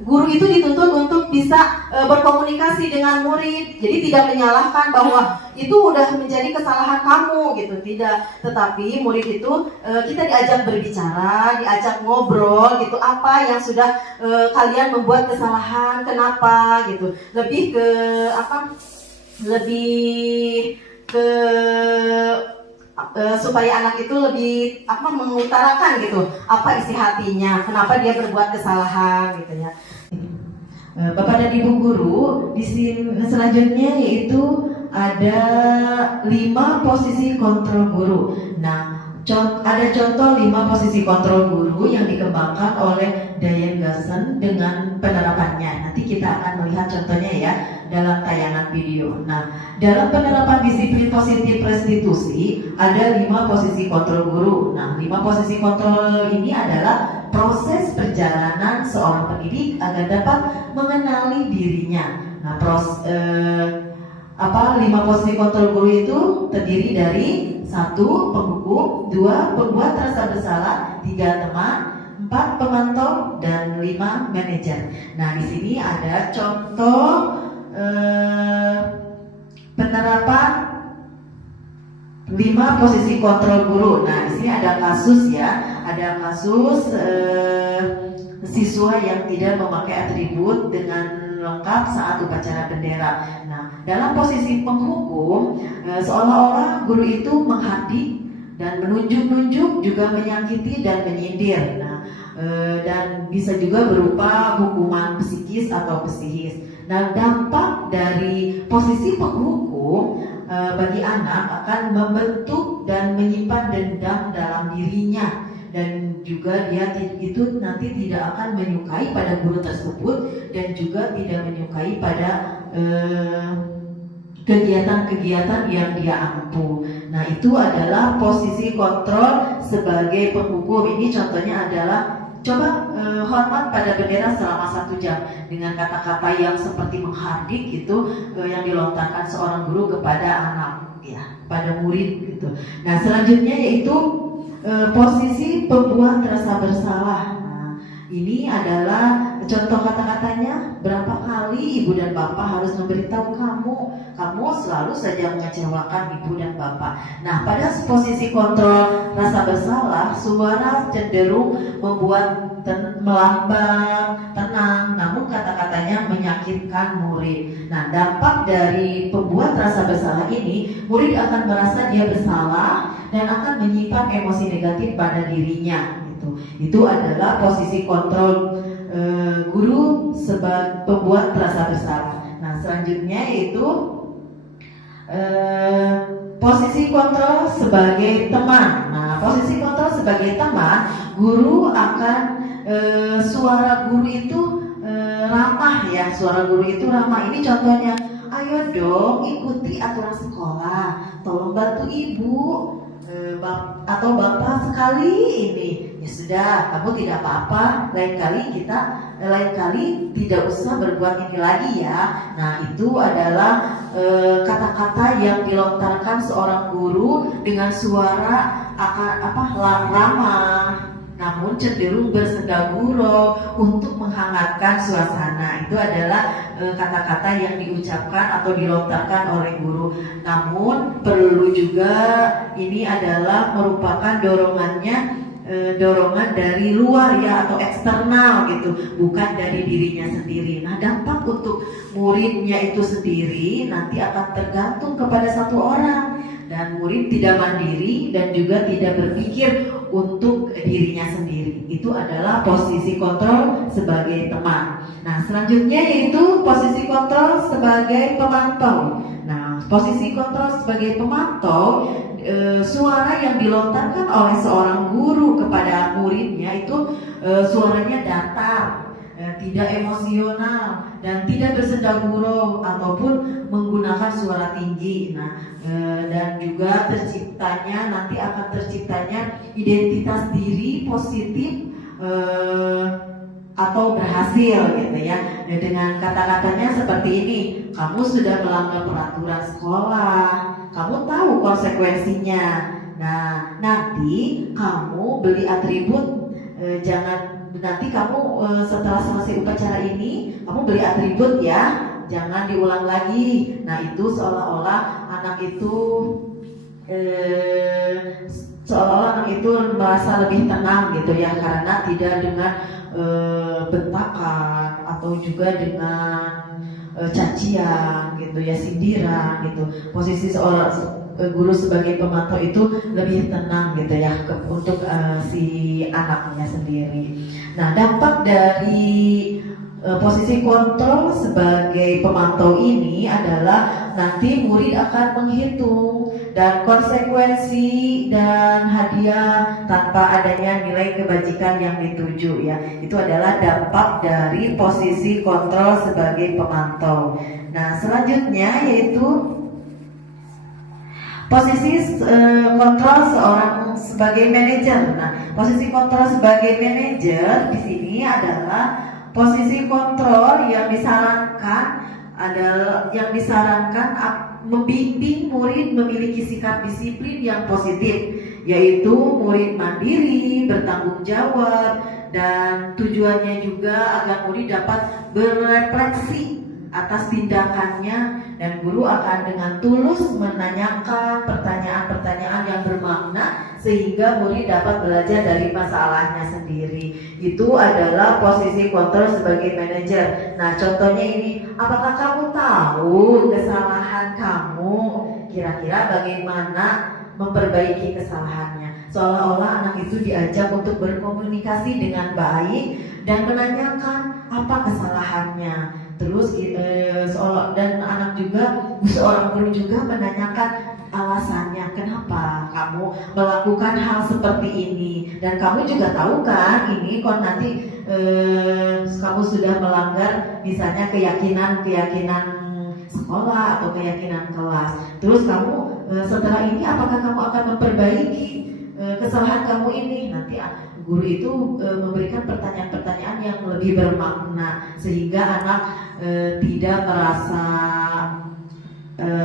guru itu dituntut untuk bisa berkomunikasi dengan murid. Jadi tidak menyalahkan bahwa itu udah menjadi kesalahan kamu gitu, tidak. Tetapi murid itu kita diajak berbicara, diajak ngobrol gitu, apa yang sudah kalian membuat kesalahan, kenapa gitu. Lebih supaya anak itu lebih mengutarakan gitu apa isi hatinya, kenapa dia berbuat kesalahan gitu ya. Bapak dan Ibu guru, di sini selanjutnya yaitu ada 5 posisi kontrol guru. Nah, ada contoh 5 posisi kontrol guru yang dikembangkan oleh Diane Garson dengan penerapannya. Nanti kita akan melihat contohnya ya dalam tayangan video. Nah, dalam penerapan disiplin positif restitusi ada 5 posisi kontrol guru. Nah, 5 posisi kontrol ini adalah proses perjalanan seorang pendidik agar dapat mengenali dirinya. Nah, 5 posisi kontrol guru itu terdiri dari 1 penghukum, 2 pembuat rasa bersalah, 3 teman, 4 pemantau, dan 5 manajer. Nah, di sini ada contoh penerapan 5 posisi kontrol guru. Nah, di sini ada kasus ya, ada kasus siswa yang tidak memakai atribut dengan lengkap saat upacara bendera. Nah, dalam posisi penghukum, seolah-olah guru itu menghadik dan menunjuk-nunjuk, juga menyakiti dan menyindir. Nah, dan bisa juga berupa hukuman psikis atau psikis. Nah, dampak dari posisi penghukum bagi anak akan membentuk dan menyimpan dendam dalam dirinya, dan juga dia itu nanti tidak akan menyukai pada guru tersebut dan juga tidak menyukai pada kegiatan-kegiatan yang dia ampu. Nah, itu adalah posisi kontrol sebagai penghukum. Ini contohnya adalah coba hormat pada bendera selama 1 jam dengan kata-kata yang seperti menghardik gitu, yang dilontarkan seorang guru kepada anak ya, pada murid gitu. Nah, selanjutnya yaitu posisi pembuat rasa bersalah. Nah, ini adalah contoh kata-katanya. Berapa kali ibu dan bapak harus memberitahu kamu selalu saja mengecewakan ibu dan bapak. Nah, pada posisi kontrol rasa bersalah, suara cenderung membuat melambang, tenang, namun kata-katanya menyakitkan murid. Nah, dampak dari pembuat rasa bersalah ini, murid akan merasa dia bersalah dan akan menyimpan emosi negatif pada dirinya. Itu adalah posisi kontrol guru sebagai pembuat rasa bersalah. Nah, selanjutnya yaitu posisi kontrol sebagai teman. Nah, posisi kontrol sebagai teman, guru akan suara guru itu ramah ya, suara guru itu ramah. Ini contohnya, ayo dong ikuti aturan sekolah, tolong bantu ibu atau bapak sekali ini. Ya sudah, kamu tidak apa-apa, lain kali tidak usah berbuat ini lagi ya. Nah, itu adalah kata-kata yang dilontarkan seorang guru dengan suara ramah, namun cenderung bersenda gurau untuk menghangatkan suasana. Itu adalah kata-kata yang diucapkan atau dilontarkan oleh guru. Namun perlu juga, ini adalah merupakan dorongan dari luar ya, atau eksternal gitu, bukan dari dirinya sendiri. Nah, dampak untuk muridnya itu sendiri nanti akan tergantung kepada satu orang, dan murid tidak mandiri dan juga tidak berpikir untuk dirinya sendiri. Itu adalah posisi kontrol sebagai teman. Nah, selanjutnya yaitu posisi kontrol sebagai pemantau. Nah, posisi kontrol sebagai pemantau, suara yang dilontarkan oleh seorang guru kepada muridnya itu suaranya datar, tidak emosional, dan tidak bersenda gurau ataupun menggunakan suara tinggi. Nah, dan juga nanti akan terciptanya identitas diri positif atau berhasil gitu ya. Dan dengan kata-katanya seperti ini, kamu sudah melanggar peraturan sekolah, kamu tahu konsekuensinya. Nah, nanti kamu beli atribut, nanti kamu setelah selesai upacara ini, kamu beli atribut ya, jangan diulang lagi. Nah, itu seolah-olah anak itu merasa lebih tenang gitu ya, karena tidak dengan bentakan atau juga dengan cacian gitu ya, sindiran gitu. Posisi seorang guru sebagai pemantau itu lebih tenang gitu ya untuk si anaknya sendiri. Nah, dampak dari posisi kontrol sebagai pemantau ini adalah nanti murid akan menghitung dan konsekuensi dan hadiah tanpa adanya nilai kebajikan yang dituju ya. Itu adalah dampak dari posisi kontrol sebagai pemantau. Nah, selanjutnya yaitu posisi kontrol seorang sebagai manajer. Nah, posisi kontrol sebagai manajer di sini adalah posisi kontrol yang disarankan membimbing murid memiliki sikap disiplin yang positif, yaitu murid mandiri, bertanggung jawab, dan tujuannya juga agar murid dapat berefleksi atas tindakannya, dan guru akan dengan tulus menanyakan pertanyaan-pertanyaan yang bermakna sehingga murid dapat belajar dari masalahnya sendiri. Itu adalah posisi kontrol sebagai manajer. Nah, contohnya ini, apakah kamu tahu kesalahan kamu? Kira-kira bagaimana memperbaiki kesalahannya? Seolah-olah anak itu diajak untuk berkomunikasi dengan baik dan menanyakan apa kesalahannya. Terus dan anak juga, seorang guru juga menanyakan alasannya kenapa kamu melakukan hal seperti ini, dan kamu juga tahu kan ini kok nanti kamu sudah melanggar misalnya keyakinan sekolah atau keyakinan kelas. Terus kamu setelah ini apakah kamu akan memperbaiki kesalahan kamu ini? Nanti guru itu memberikan pertanyaan-pertanyaan yang lebih bermakna sehingga anak tidak merasa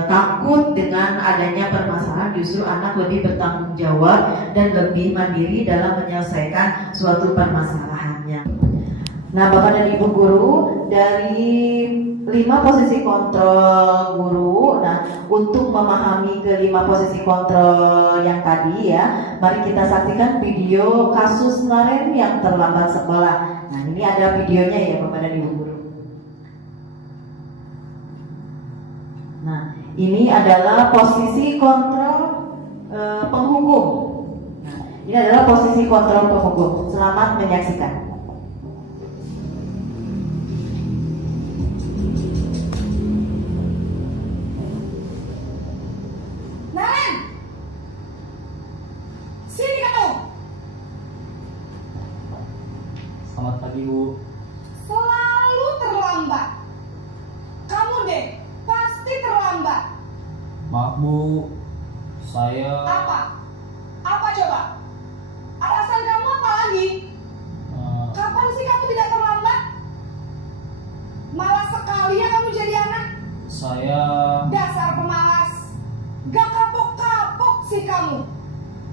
takut dengan adanya permasalahan. Justru anak lebih bertanggung jawab dan lebih mandiri dalam menyelesaikan suatu permasalahannya. Nah, Bapak dan Ibu guru, dari 5 posisi kontrol guru, nah untuk memahami ke-5 posisi kontrol yang tadi ya, mari kita saksikan video kasus Naren yang terlambat sekolah. Nah, ini ada videonya ya Bapak dan Ibu guru. Nah, ini adalah posisi kontrol penghukum. Nah, ini adalah posisi kontrol penghukum. Selamat menyaksikan. Selamat pagi, Bu. Selalu terlambat. Kamu deh, pasti terlambat. Maaf, Bu. Saya... Apa? Apa coba? Alasan kamu apa lagi? Kapan sih kamu tidak terlambat? Malas sekali ya kamu jadi anak. Saya... Dasar pemalas. Gak kapok-kapok sih kamu.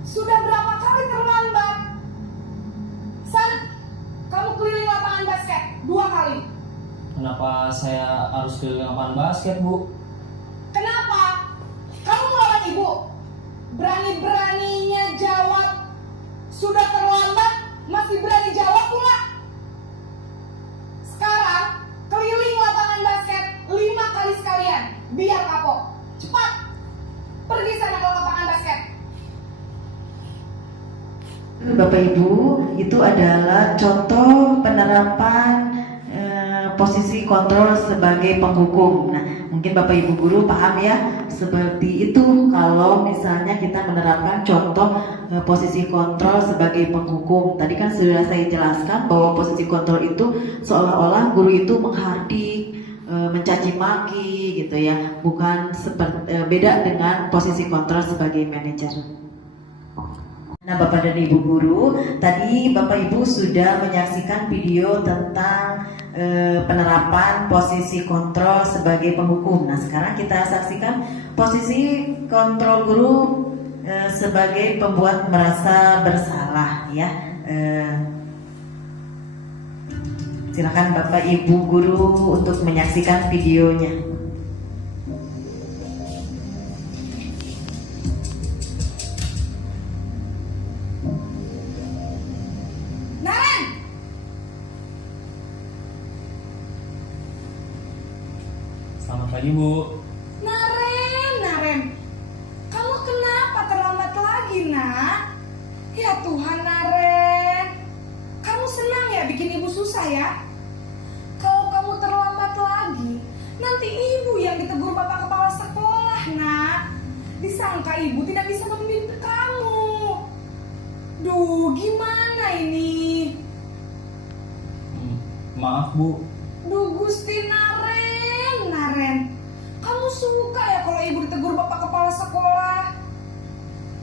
Sudah berapa kali terlambat? Sana, kamu keliling lapangan basket 2 kali. Kenapa saya harus keliling lapangan basket, Bu? Kenapa? Kamu melawan ibu. Berani-beraninya jawab. Sudah terlambat, masih berani jawab pula. Sekarang, keliling lapangan basket 5 kali sekalian. Biar kapok. Cepat. Pergi sana ke lapangan basket. Bapak Ibu, itu adalah contoh penerapan posisi kontrol sebagai penghukum. Nah, mungkin Bapak Ibu guru paham ya, seperti itu kalau misalnya kita menerapkan contoh posisi kontrol sebagai penghukum. Tadi kan sudah saya jelaskan bahwa posisi kontrol itu seolah-olah guru itu menghardik, mencaci maki gitu ya, bukan seperti beda dengan posisi kontrol sebagai manajer. Nah, Bapak dan Ibu guru, tadi Bapak Ibu sudah menyaksikan video tentang penerapan posisi kontrol sebagai penghukum. Nah, sekarang kita saksikan posisi kontrol guru sebagai pembuat merasa bersalah ya. Silakan Bapak Ibu guru untuk menyaksikan videonya. Selamat pagi, Bu. Naren, kamu kenapa terlambat lagi, nak? Ya Tuhan, Naren, kamu senang ya bikin ibu susah ya? Kalau kamu terlambat lagi, nanti ibu yang ditegur bapak kepala sekolah, nak. Disangka ibu tidak bisa membimbing kamu. Duh, gimana ini? Maaf, Bu. Duh, Gusti Naren, kamu suka ya kalau ibu ditegur bapak kepala sekolah?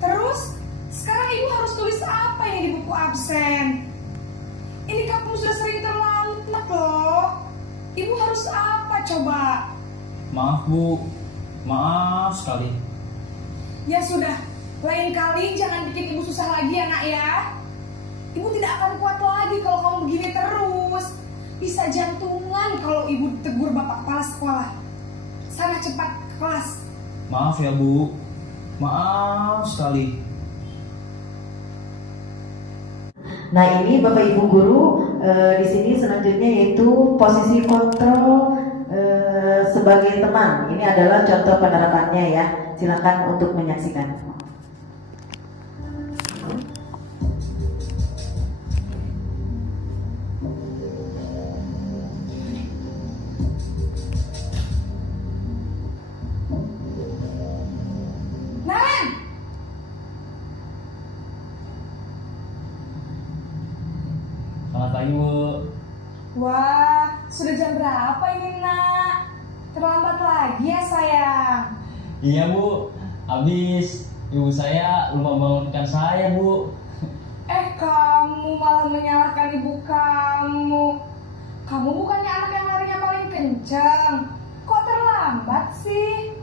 Terus, sekarang ibu harus tulis apa yang di buku absen? Ini kamu sudah sering terlambat loh. Ibu harus apa coba? Maaf, Bu. Maaf sekali. Ya sudah, lain kali jangan bikin ibu susah lagi ya nak ya. Ibu tidak akan kuat lagi kalau kamu begini terus. Bisa jantungan kalau ibu tegur bapak kepala sekolah. Sana cepat ke kelas. Maaf ya Bu. Maaf sekali. Nah ini Bapak Ibu Guru, di sini selanjutnya yaitu posisi kontrol sebagai teman. Ini adalah contoh penerapannya ya. Silakan untuk menyaksikan. Naren, Selamat pagi Bu. wah sudah jam berapa ini nak? Terlambat lagi ya sayang. Iya Bu, habis ibu saya lupa bangunkan saya Bu. Kamu malah menyalahkan ibu kamu. Kamu bukannya anak yang larinya paling kencang. Kok terlambat sih?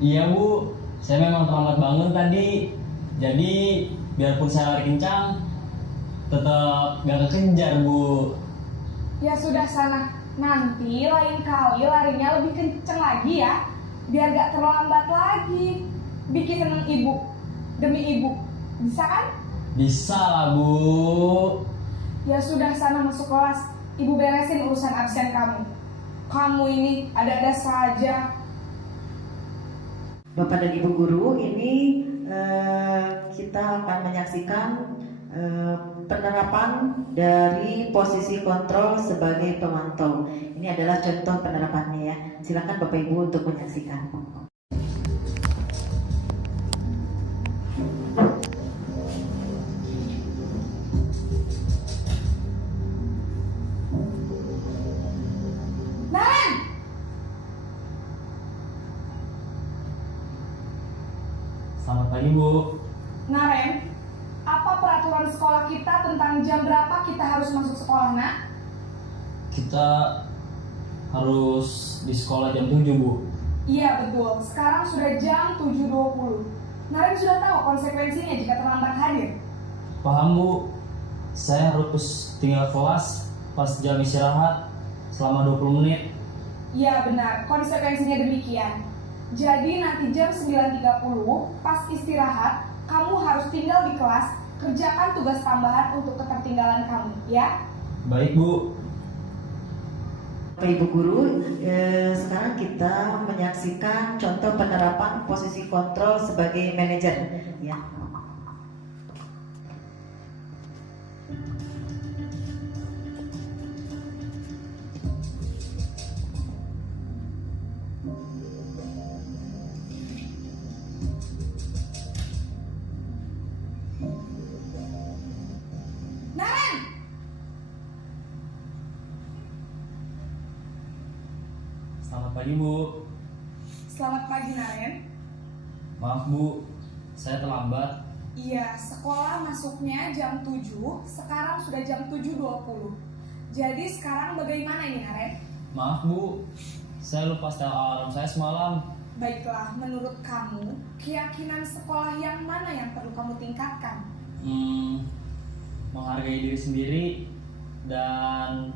Iya Bu, saya memang terlambat bangun tadi. Jadi biarpun saya lari kencang, tetap gak kekejar Bu. Ya sudah sana. Nanti lain kali larinya lebih kencang lagi ya. Biar gak terlambat lagi. Bikin seneng ibu. Demi ibu. Bisa kan? Bisa lah Bu. Ya sudah sana masuk kelas. Ibu beresin urusan absen kamu. Kamu ini ada-ada saja. Bapak dan Ibu Guru, ini kita akan menyaksikan penerapan dari posisi kontrol sebagai pemantau. Ini adalah contoh penerapannya ya. Silakan Bapak Ibu untuk menyaksikan. Naren! Selamat pagi Bu. Naren, apa peraturan sekolah kita tentang jam berapa kita harus masuk sekolah nak? Kita harus di sekolah jam 7 Bu. Iya betul, sekarang sudah jam 7.20. Naren sudah tahu konsekuensinya jika terlambat hadir. Paham Bu, saya harus tinggal kelas pas jam istirahat selama 20 menit. Iya benar, konsekuensinya demikian. Jadi nanti jam 9.30 pas istirahat, kamu harus tinggal di kelas, kerjakan tugas tambahan untuk ketertinggalan kamu, ya? Baik Bu. Bapak Ibu Guru, sekarang kita menyaksikan contoh penerapan posisi kontrol sebagai manajer ya. Naren! Selamat pagi Bu. Selamat pagi Naren. Maaf Bu, saya terlambat. Iya, sekolah masuknya jam 7, sekarang sudah jam 7.20. Jadi sekarang bagaimana ini Naren? Maaf Bu, saya lupa setel alarm saya semalam. Baiklah, menurut kamu, keyakinan sekolah yang mana yang perlu kamu tingkatkan? Menghargai diri sendiri dan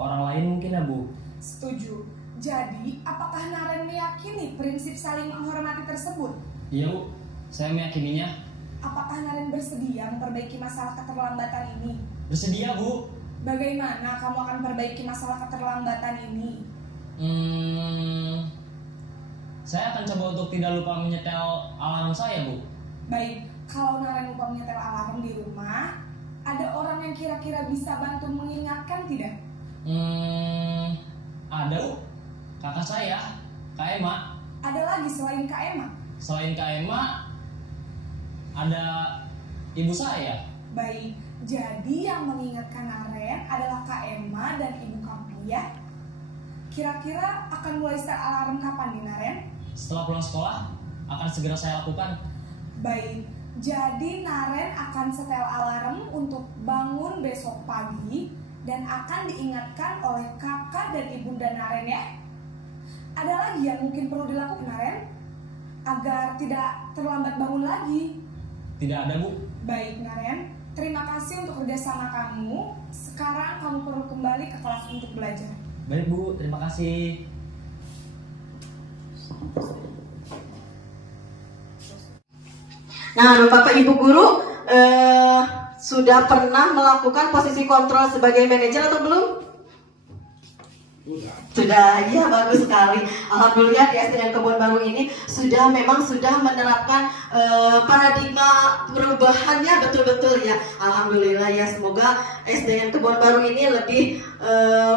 orang lain mungkin ya Bu. Setuju. Jadi, apakah Naren meyakini prinsip saling menghormati tersebut? Iya Bu, saya meyakininya. Apakah Naren bersedia memperbaiki masalah keterlambatan ini? Bersedia Bu. Bagaimana kamu akan perbaiki masalah keterlambatan ini? Saya akan coba untuk tidak lupa menyetel alarm saya Bu. Baik, kalau Naren lupa menyetel alarm di rumah, ada orang yang kira-kira bisa bantu mengingatkan tidak? Ada Bu, kakak saya, Kak Emma. Ada lagi selain Kak Emma? Selain Kak Emma, ada ibu saya. Baik, jadi yang mengingatkan Naren adalah Kak Emma dan ibu kamu ya? Kira-kira akan mulai start alarm kapan nih Naren? Setelah pulang sekolah, akan segera saya lakukan. Baik, jadi Naren akan setel alarm untuk bangun besok pagi dan akan diingatkan oleh kakak dan ibunda Naren ya. ada lagi yang mungkin perlu dilakukan, Naren? Agar tidak terlambat bangun lagi. Tidak ada, Bu. Baik, Naren. Terima kasih untuk kerjasama kamu. Sekarang kamu perlu kembali ke kelas untuk belajar. Baik, Bu. Terima kasih. Nah, Bapak Ibu Guru sudah pernah melakukan posisi kontrol sebagai manajer atau belum? Sudah, ya bagus sekali. Alhamdulillah di SDN Kebon Baru ini memang sudah menerapkan paradigma perubahannya betul-betul ya. Alhamdulillah ya, semoga SDN Kebon Baru ini lebih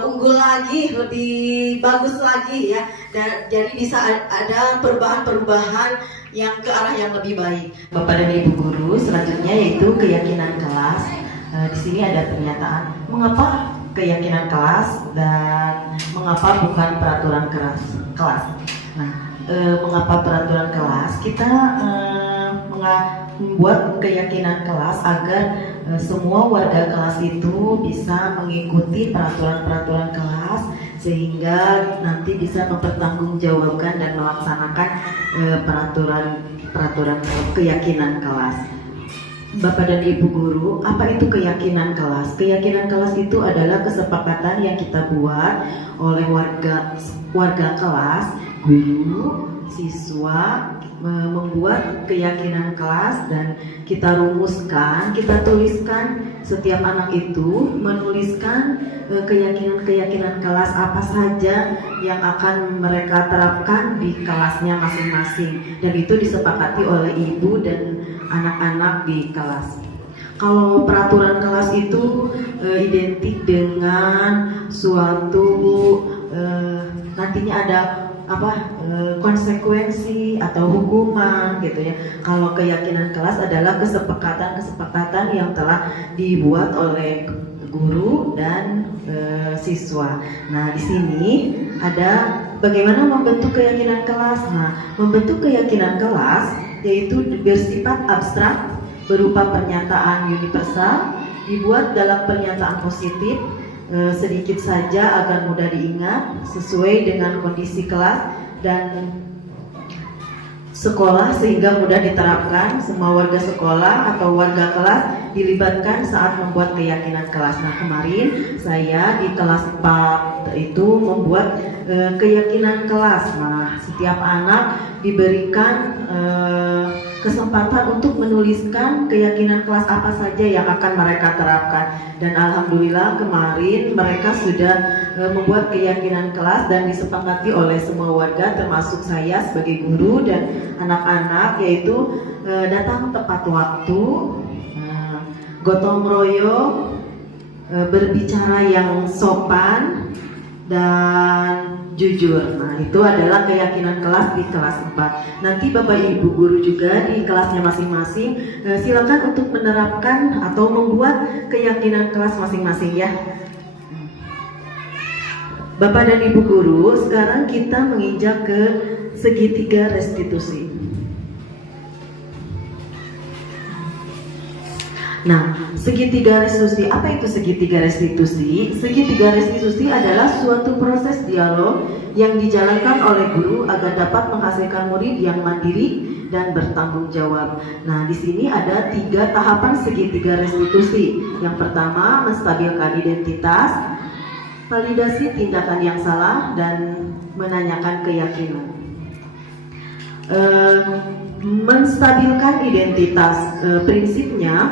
unggul lagi, lebih bagus lagi ya. Dan jadi bisa ada perubahan-perubahan yang ke arah yang lebih baik. Bapak dan Ibu Guru, selanjutnya yaitu keyakinan kelas. Di sini ada pernyataan mengapa keyakinan kelas dan mengapa bukan peraturan kelas. Nah, mengapa peraturan kelas? Kita membuat keyakinan kelas agar semua warga kelas itu bisa mengikuti peraturan-peraturan kelas sehingga nanti bisa mempertanggungjawabkan dan melaksanakan peraturan keyakinan kelas. Bapak dan Ibu Guru, apa itu keyakinan kelas? Keyakinan kelas itu adalah kesepakatan yang kita buat oleh warga kelas, guru, siswa, membuat keyakinan kelas dan kita rumuskan, kita tuliskan. Setiap anak itu menuliskan keyakinan-keyakinan kelas apa saja yang akan mereka terapkan di kelasnya masing-masing, dan itu disepakati oleh ibu dan anak-anak di kelas. Kalau peraturan kelas itu identik dengan suatu nantinya ada konsekuensi atau hukuman gitu ya. Kalau keyakinan kelas adalah kesepakatan yang telah dibuat oleh guru dan siswa. Nah, di sini ada bagaimana membentuk keyakinan kelas. Nah, membentuk keyakinan kelas yaitu bersifat abstrak berupa pernyataan universal, dibuat dalam pernyataan positif, sedikit saja agar mudah diingat, sesuai dengan kondisi kelas dan sekolah sehingga mudah diterapkan. Semua warga sekolah atau warga kelas dilibatkan saat membuat keyakinan kelas. Nah, kemarin saya di kelas 4 itu membuat keyakinan kelas. Nah, setiap anak diberikan kesempatan untuk menuliskan keyakinan kelas apa saja yang akan mereka terapkan, dan alhamdulillah kemarin mereka sudah membuat keyakinan kelas dan disepakati oleh semua warga termasuk saya sebagai guru dan anak-anak, yaitu datang tepat waktu, gotong royong, berbicara yang sopan dan jujur. Nah, itu adalah keyakinan kelas di kelas 4. Nanti Bapak Ibu Guru juga di kelasnya masing-masing silakan untuk menerapkan atau membuat keyakinan kelas masing-masing ya. Bapak dan Ibu Guru, sekarang kita menginjak ke segitiga restitusi. Nah, segitiga restitusi, apa itu segitiga restitusi? Segitiga restitusi adalah suatu proses dialog yang dijalankan oleh guru agar dapat menghasilkan murid yang mandiri dan bertanggung jawab. Nah, di sini ada 3 tahapan segitiga restitusi. Yang pertama, menstabilkan identitas, validasi tindakan yang salah, dan menanyakan keyakinan. Menstabilkan identitas, prinsipnya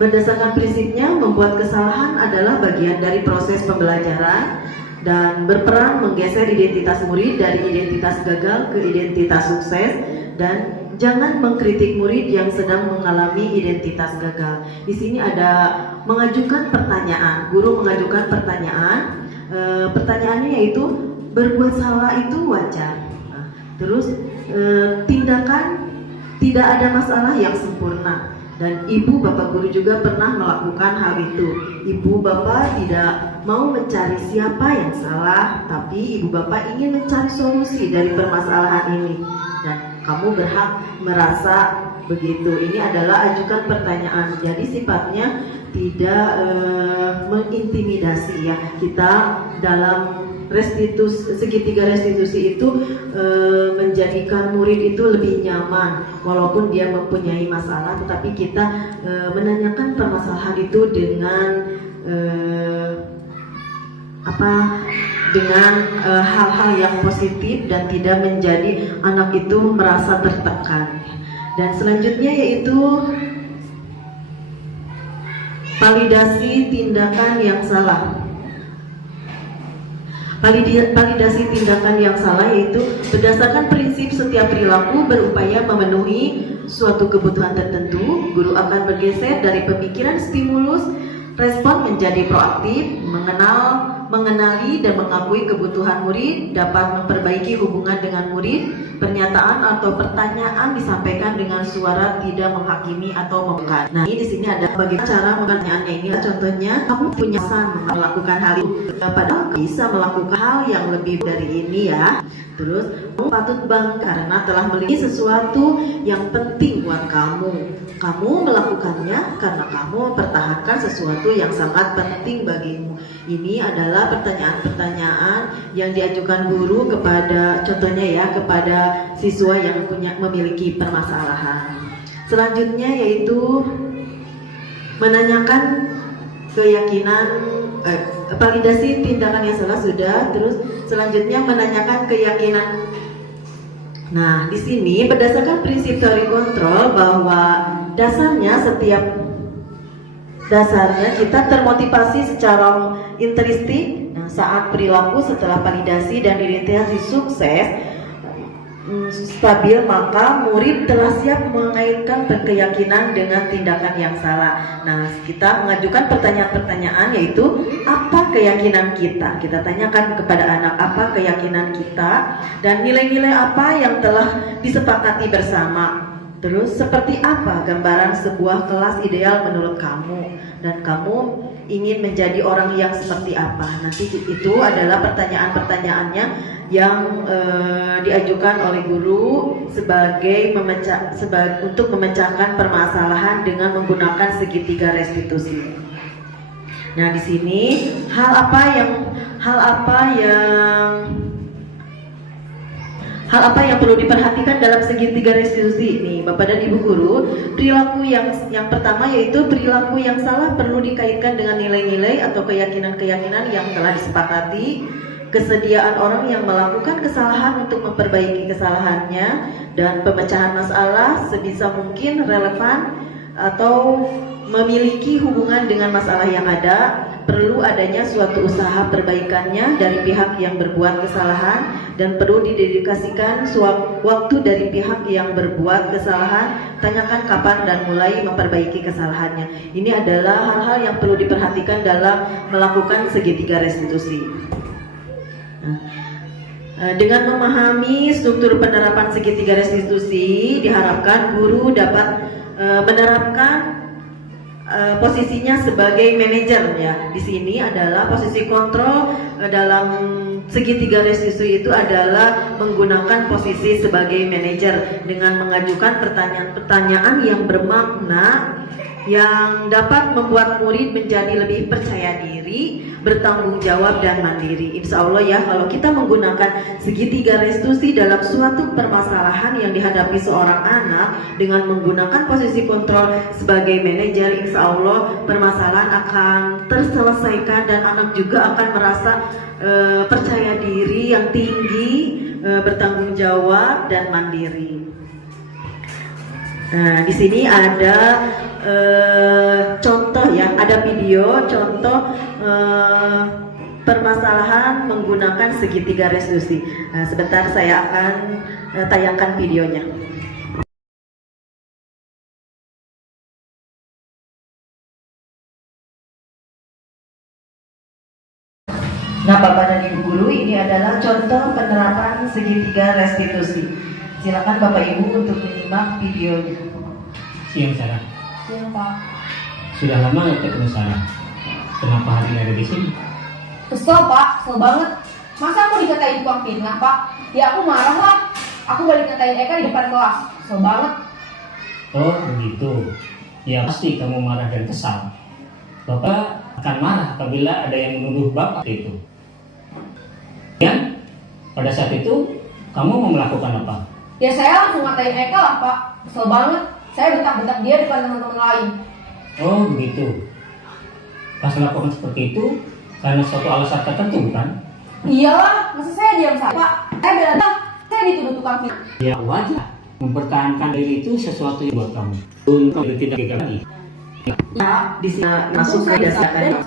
berdasarkan prinsipnya membuat kesalahan adalah bagian dari proses pembelajaran dan berperan menggeser identitas murid dari identitas gagal ke identitas sukses, dan jangan mengkritik murid yang sedang mengalami identitas gagal. Di sini ada mengajukan pertanyaan, guru mengajukan pertanyaan, pertanyaannya yaitu berbuat salah itu wajar. Nah, terus tindakan tidak ada masalah yang sempurna, dan ibu bapak guru juga pernah melakukan hal itu. Ibu bapak tidak mau mencari siapa yang salah, tapi ibu bapak ingin mencari solusi dari permasalahan ini, dan kamu berhak merasa begitu. Ini adalah ajukan pertanyaan, jadi sifatnya tidak mengintimidasi ya. Kita dalam segitiga restitusi itu menjadikan murid itu lebih nyaman walaupun dia mempunyai masalah, tetapi kita menanyakan permasalahan itu dengan hal-hal yang positif dan tidak menjadi anak itu merasa tertekan. Dan selanjutnya yaitu validasi tindakan yang salah. Validasi tindakan yang salah yaitu berdasarkan prinsip setiap perilaku berupaya memenuhi suatu kebutuhan tertentu, guru akan bergeser dari pemikiran stimulus respon menjadi proaktif, mengenali dan mengakui kebutuhan murid, dapat memperbaiki hubungan dengan murid, pernyataan atau pertanyaan disampaikan dengan suara tidak menghakimi atau membuka. Nah, ini di sini ada bagaimana cara pertanyaannya ini. Contohnya, kamu punya pesan melakukan hal itu, padahal bisa melakukan hal yang lebih dari ini ya. Terus, kamu patut bangga karena telah memiliki sesuatu yang penting buat kamu. Kamu melakukannya karena kamu mempertahankan sesuatu yang sangat penting bagimu. Ini adalah pertanyaan-pertanyaan yang diajukan guru kepada, contohnya ya, kepada siswa yang memiliki permasalahan. Selanjutnya yaitu menanyakan keyakinan, validasi tindakan yang salah sudah. Terus selanjutnya menanyakan keyakinan. Nah, di sini berdasarkan prinsip teori kontrol bahwa dasarnya kita termotivasi secara intrinsik. Nah, saat perilaku setelah validasi dan identifikasi sukses stabil, maka murid telah siap mengaitkan keyakinan dengan tindakan yang salah. Nah, kita mengajukan pertanyaan-pertanyaan yaitu apa keyakinan kita? Kita tanyakan kepada anak apa keyakinan kita dan nilai-nilai apa yang telah disepakati bersama. Terus seperti apa gambaran sebuah kelas ideal menurut kamu, dan kamu ingin menjadi orang yang seperti apa? Nanti itu adalah pertanyaan-pertanyaannya yang diajukan oleh guru untuk memecahkan permasalahan dengan menggunakan segitiga restitusi. Nah, di sini hal apa yang perlu diperhatikan dalam segitiga restitusi ini, Bapak dan Ibu guru? Perilaku yang pertama yaitu perilaku yang salah perlu dikaitkan dengan nilai-nilai atau keyakinan-keyakinan yang telah disepakati. Kesediaan orang yang melakukan kesalahan untuk memperbaiki kesalahannya, dan pemecahan masalah sebisa mungkin relevan atau memiliki hubungan dengan masalah yang ada. Perlu adanya suatu usaha perbaikannya dari pihak yang berbuat kesalahan, dan perlu didedikasikan waktu dari pihak yang berbuat kesalahan. Tanyakan kapan dan mulai memperbaiki kesalahannya. Ini adalah hal-hal yang perlu diperhatikan dalam melakukan segitiga restitusi. Dengan memahami struktur penerapan segitiga restitusi, diharapkan guru dapat menerapkan posisinya sebagai manajer ya. Di sini adalah posisi kontrol dalam segitiga restitusi itu adalah menggunakan posisi sebagai manajer dengan mengajukan pertanyaan-pertanyaan yang bermakna yang dapat membuat murid menjadi lebih percaya diri, bertanggung jawab dan mandiri. Insya Allah ya, kalau kita menggunakan segitiga restitusi dalam suatu permasalahan yang dihadapi seorang anak dengan menggunakan posisi kontrol sebagai manajer, insya Allah permasalahan akan terselesaikan dan anak juga akan merasa percaya diri yang tinggi, bertanggung jawab dan mandiri. Nah, di sini ada contoh ya, ada video contoh permasalahan menggunakan segitiga restitusi. Nah, sebentar saya akan tayangkan videonya. Nah, Bapak dan Ibu guru, ini adalah contoh penerapan segitiga restitusi. Silakan Bapak Ibu untuk menyimak videonya. Siang Sarah. Siang Pak. Sudah lama nggak ketemu Sarah. Kenapa hari ini ada di sini? Kesel Pak, kesel banget. Masa aku dikatain tukang fitnah Pak? Ya aku marah lah. Aku balik ngatain Eka di depan kelas. Kesel banget. Oh begitu. Ya pasti kamu marah dan kesal. Bapak akan marah apabila ada yang menuduh Bapak itu. Pada saat itu, kamu mau melakukan apa? Ya saya langsung ngatain Eka lah Pak. Kesel banget. Saya bentak-bentak dia depan teman-teman lain. Oh begitu. Pas melakukan seperti itu, karena suatu alasan tertentu bukan? Iyalah, masa saya diam saja Pak? Saya bilang, saya dituduh tukang fitnah. Ya wajar. Mempertahankan diri itu sesuatu yang buat kamu. Untuk tidak gagal lagi. Ya, di sini masuk saja silakan.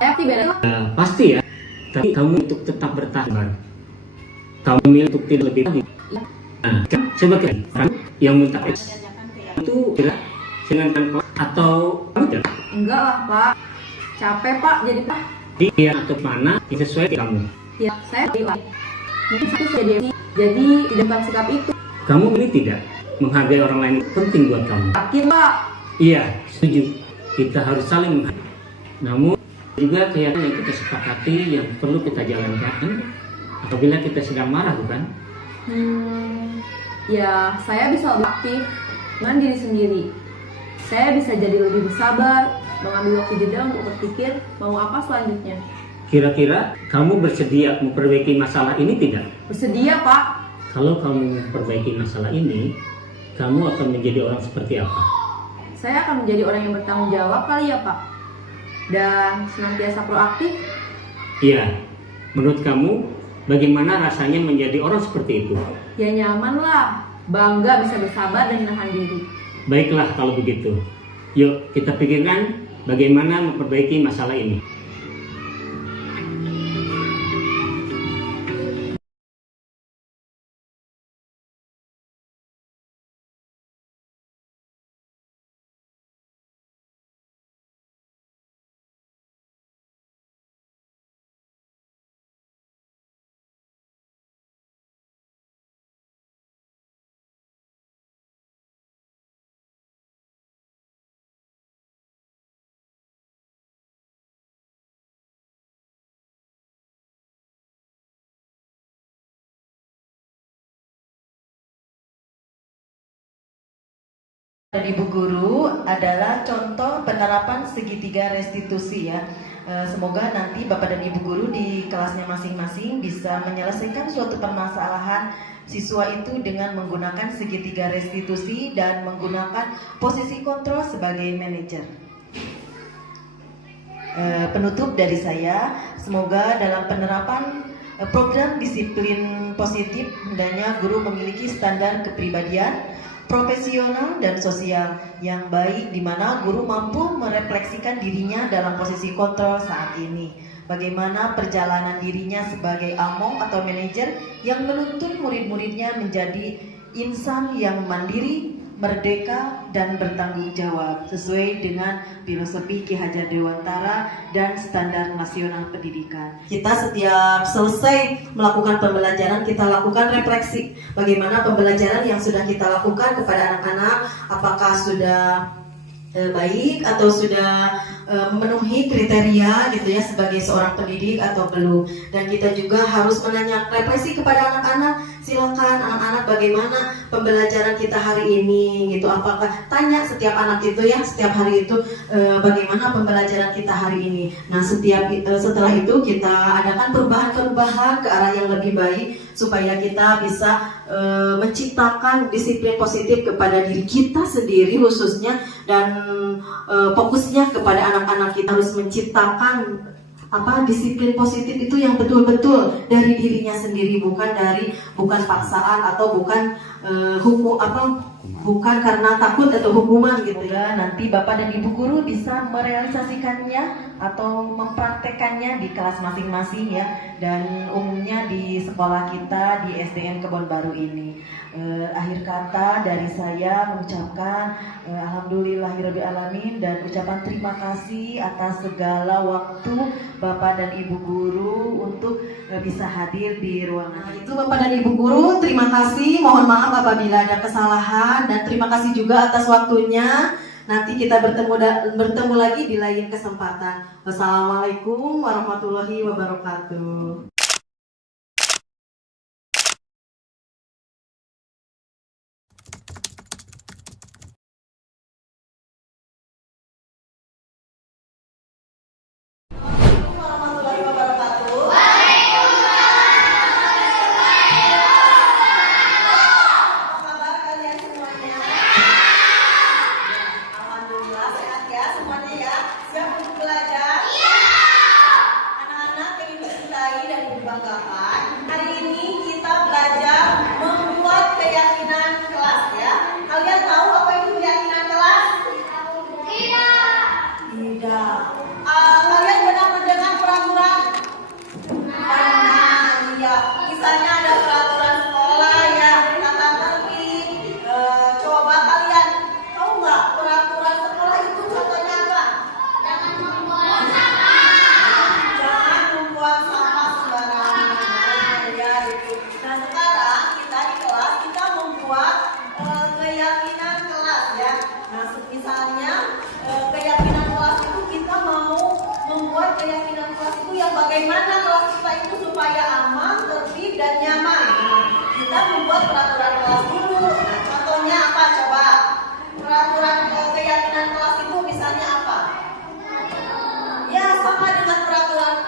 Saya beda. Pasti ya. Tapi kamu untuk tetap bertahan. Kamu memilih untuk tidak lebih lagi. Nah, coba kita orang yang minta itu tidak dengan atau tidak? Enggak lah Pak. Capek Pak jadi Pak. Dia atau mana yang sesuai dengan kamu. Ya saya bilang. Mungkin satu saya jadi tidak sikap itu. Kamu ini tidak menghargai orang lain penting buat kamu. Yakin Pak. Iya, setuju. Kita harus saling menghargai. Namun juga keyakinan yang kita sepakati yang perlu kita jalankan apabila kita sedang marah, bukan? Ya saya bisa lebih aktif dengan diri sendiri. Saya bisa jadi lebih bersabar, mengambil waktu jeda untuk berpikir mau apa selanjutnya. Kira-kira kamu bersedia memperbaiki masalah ini tidak? Bersedia Pak. Kalau kamu memperbaiki masalah ini, kamu akan menjadi orang seperti apa? Saya akan menjadi orang yang bertanggung jawab kali ya Pak. Dan senantiasa proaktif. Iya. Menurut kamu, bagaimana rasanya menjadi orang seperti itu? Ya nyaman lah. Bangga bisa bersabar dan menahan diri. Baiklah kalau begitu. Yuk kita pikirkan bagaimana memperbaiki masalah ini. Dan Ibu Guru adalah contoh penerapan segitiga restitusi ya. Semoga nanti Bapak dan Ibu Guru di kelasnya masing-masing bisa menyelesaikan suatu permasalahan siswa itu dengan menggunakan segitiga restitusi dan menggunakan posisi kontrol sebagai manajer. Penutup dari saya, semoga dalam penerapan program disiplin positif hendaknya guru memiliki standar kepribadian profesional dan sosial yang baik, di mana guru mampu merefleksikan dirinya dalam posisi kontrol saat ini. Bagaimana perjalanan dirinya sebagai among atau manajer yang menuntun murid-muridnya menjadi insan yang mandiri, merdeka, dan bertanggung jawab sesuai dengan filosofi Ki Hajar Dewantara dan standar nasional pendidikan. Kita setiap selesai melakukan pembelajaran, kita lakukan refleksi bagaimana pembelajaran yang sudah kita lakukan kepada anak-anak, apakah sudah baik atau sudah memenuhi kriteria gitu ya sebagai seorang pendidik atau belum. Dan kita juga harus menanya refleksi kepada anak-anak, silakan anak-anak bagaimana pembelajaran kita hari ini gitu, apakah tanya setiap anak itu ya setiap hari itu bagaimana pembelajaran kita hari ini. Nah setelah itu kita adakan perubahan-perubahan ke arah yang lebih baik supaya kita bisa menciptakan disiplin positif kepada diri kita sendiri khususnya, dan fokusnya kepada anak-anak. Kita harus menciptakan disiplin positif itu yang betul-betul dari dirinya sendiri, bukan paksaan atau bukan bukan karena takut atau hukuman gitu ya. Nanti Bapak dan Ibu Guru bisa merealisasikannya atau mempraktekannya di kelas masing-masing ya, dan umumnya di sekolah kita di SDN Kebon Baru ini. Akhir kata dari saya mengucapkan alhamdulillahirobbilalamin dan ucapan terima kasih atas segala waktu Bapak dan Ibu Guru untuk bisa hadir di ruangan. Itu Bapak dan Ibu Guru, terima kasih. Mohon maaf apabila ada kesalahan dan terima kasih juga atas waktunya. Nanti kita bertemu lagi di lain kesempatan. Wassalamualaikum warahmatullahi wabarakatuh. Misalnya keyakinan kelas itu kita mau membuat keyakinan kelas itu yang bagaimana kelas kita itu supaya aman, tertib dan nyaman. Nah, kita membuat peraturan kelas dulu. Nah, contohnya apa coba? Peraturan keyakinan kelas itu misalnya apa? Ya sama dengan peraturan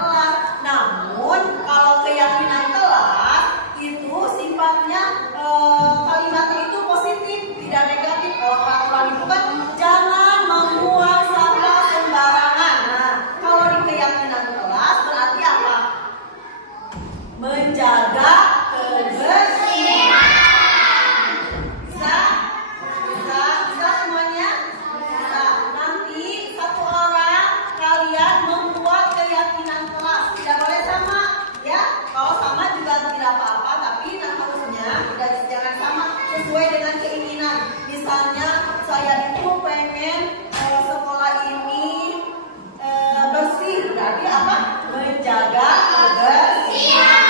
kelas. Namun kalau keyakinan kelas itu sifatnya kalimatnya itu positif, tidak negatif. Kalau peraturan itu kan jangan membuang sampah sembarangan. Nah, kalau di keyakinan kelas berarti apa? Menjaga kebersihan. Bisa semuanya? Bisa. Nanti satu orang kalian membuat keyakinan kelas. Tidak boleh sama, ya. Kalau sama juga tidak apa-apa, tapi harusnya jangan sama, sesuai dengan keinginan. Misalnya saya itu pengen sekolah ini bersih, berarti apa? Menjaga kebersihan.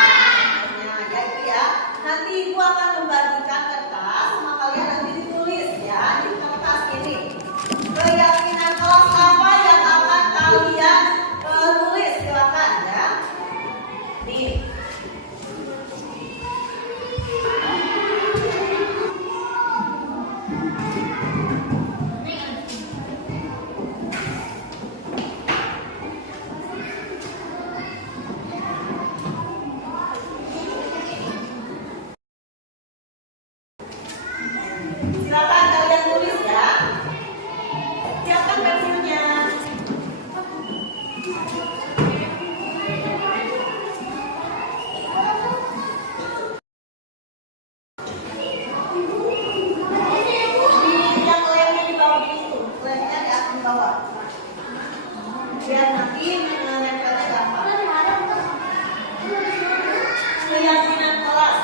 Nah, ya itu ya. Nanti ibu akan membagikan kertas sama kalian, nanti ditulis ya di kertas ini. Keyakinan kelas apa yang akan kalian tulis, silakan ya. Nih. Silakan kalian tulis ya. Siapkan pensilnya. Yang lemnya di bawah itu, lemnya di atas bawah. Biar nanti menempelnya gampang. Keyakinan kelas.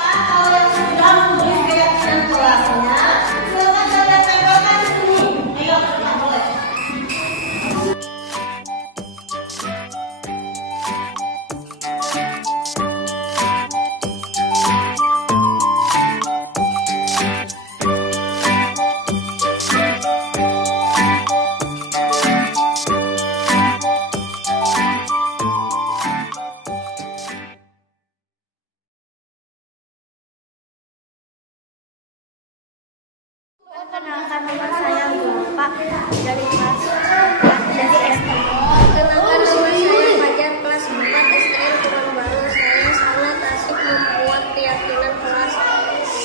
Kalau yang sudah menulis keyakinan kelasnya, silakan kalian tempelkan di sini. Ayo, kita boleh. Perkenalkan, nama saya Zulfa dari kelas 4 dari SD. Perkenalkan, nama saya Fajar kelas 4 STM Kebon Baru. Saya sangat asik membuat keyakinan kelas.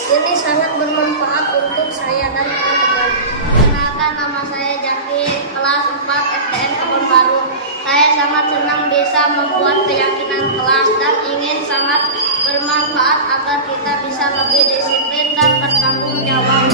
Ini sangat bermanfaat untuk saya dan teman-teman. Perkenalkan, nama saya Jaki kelas 4 STM Kebon Baru. Saya sangat senang bisa membuat keyakinan kelas dan ingin sangat bermanfaat agar kita bisa lebih disiplin dan bertanggung jawab.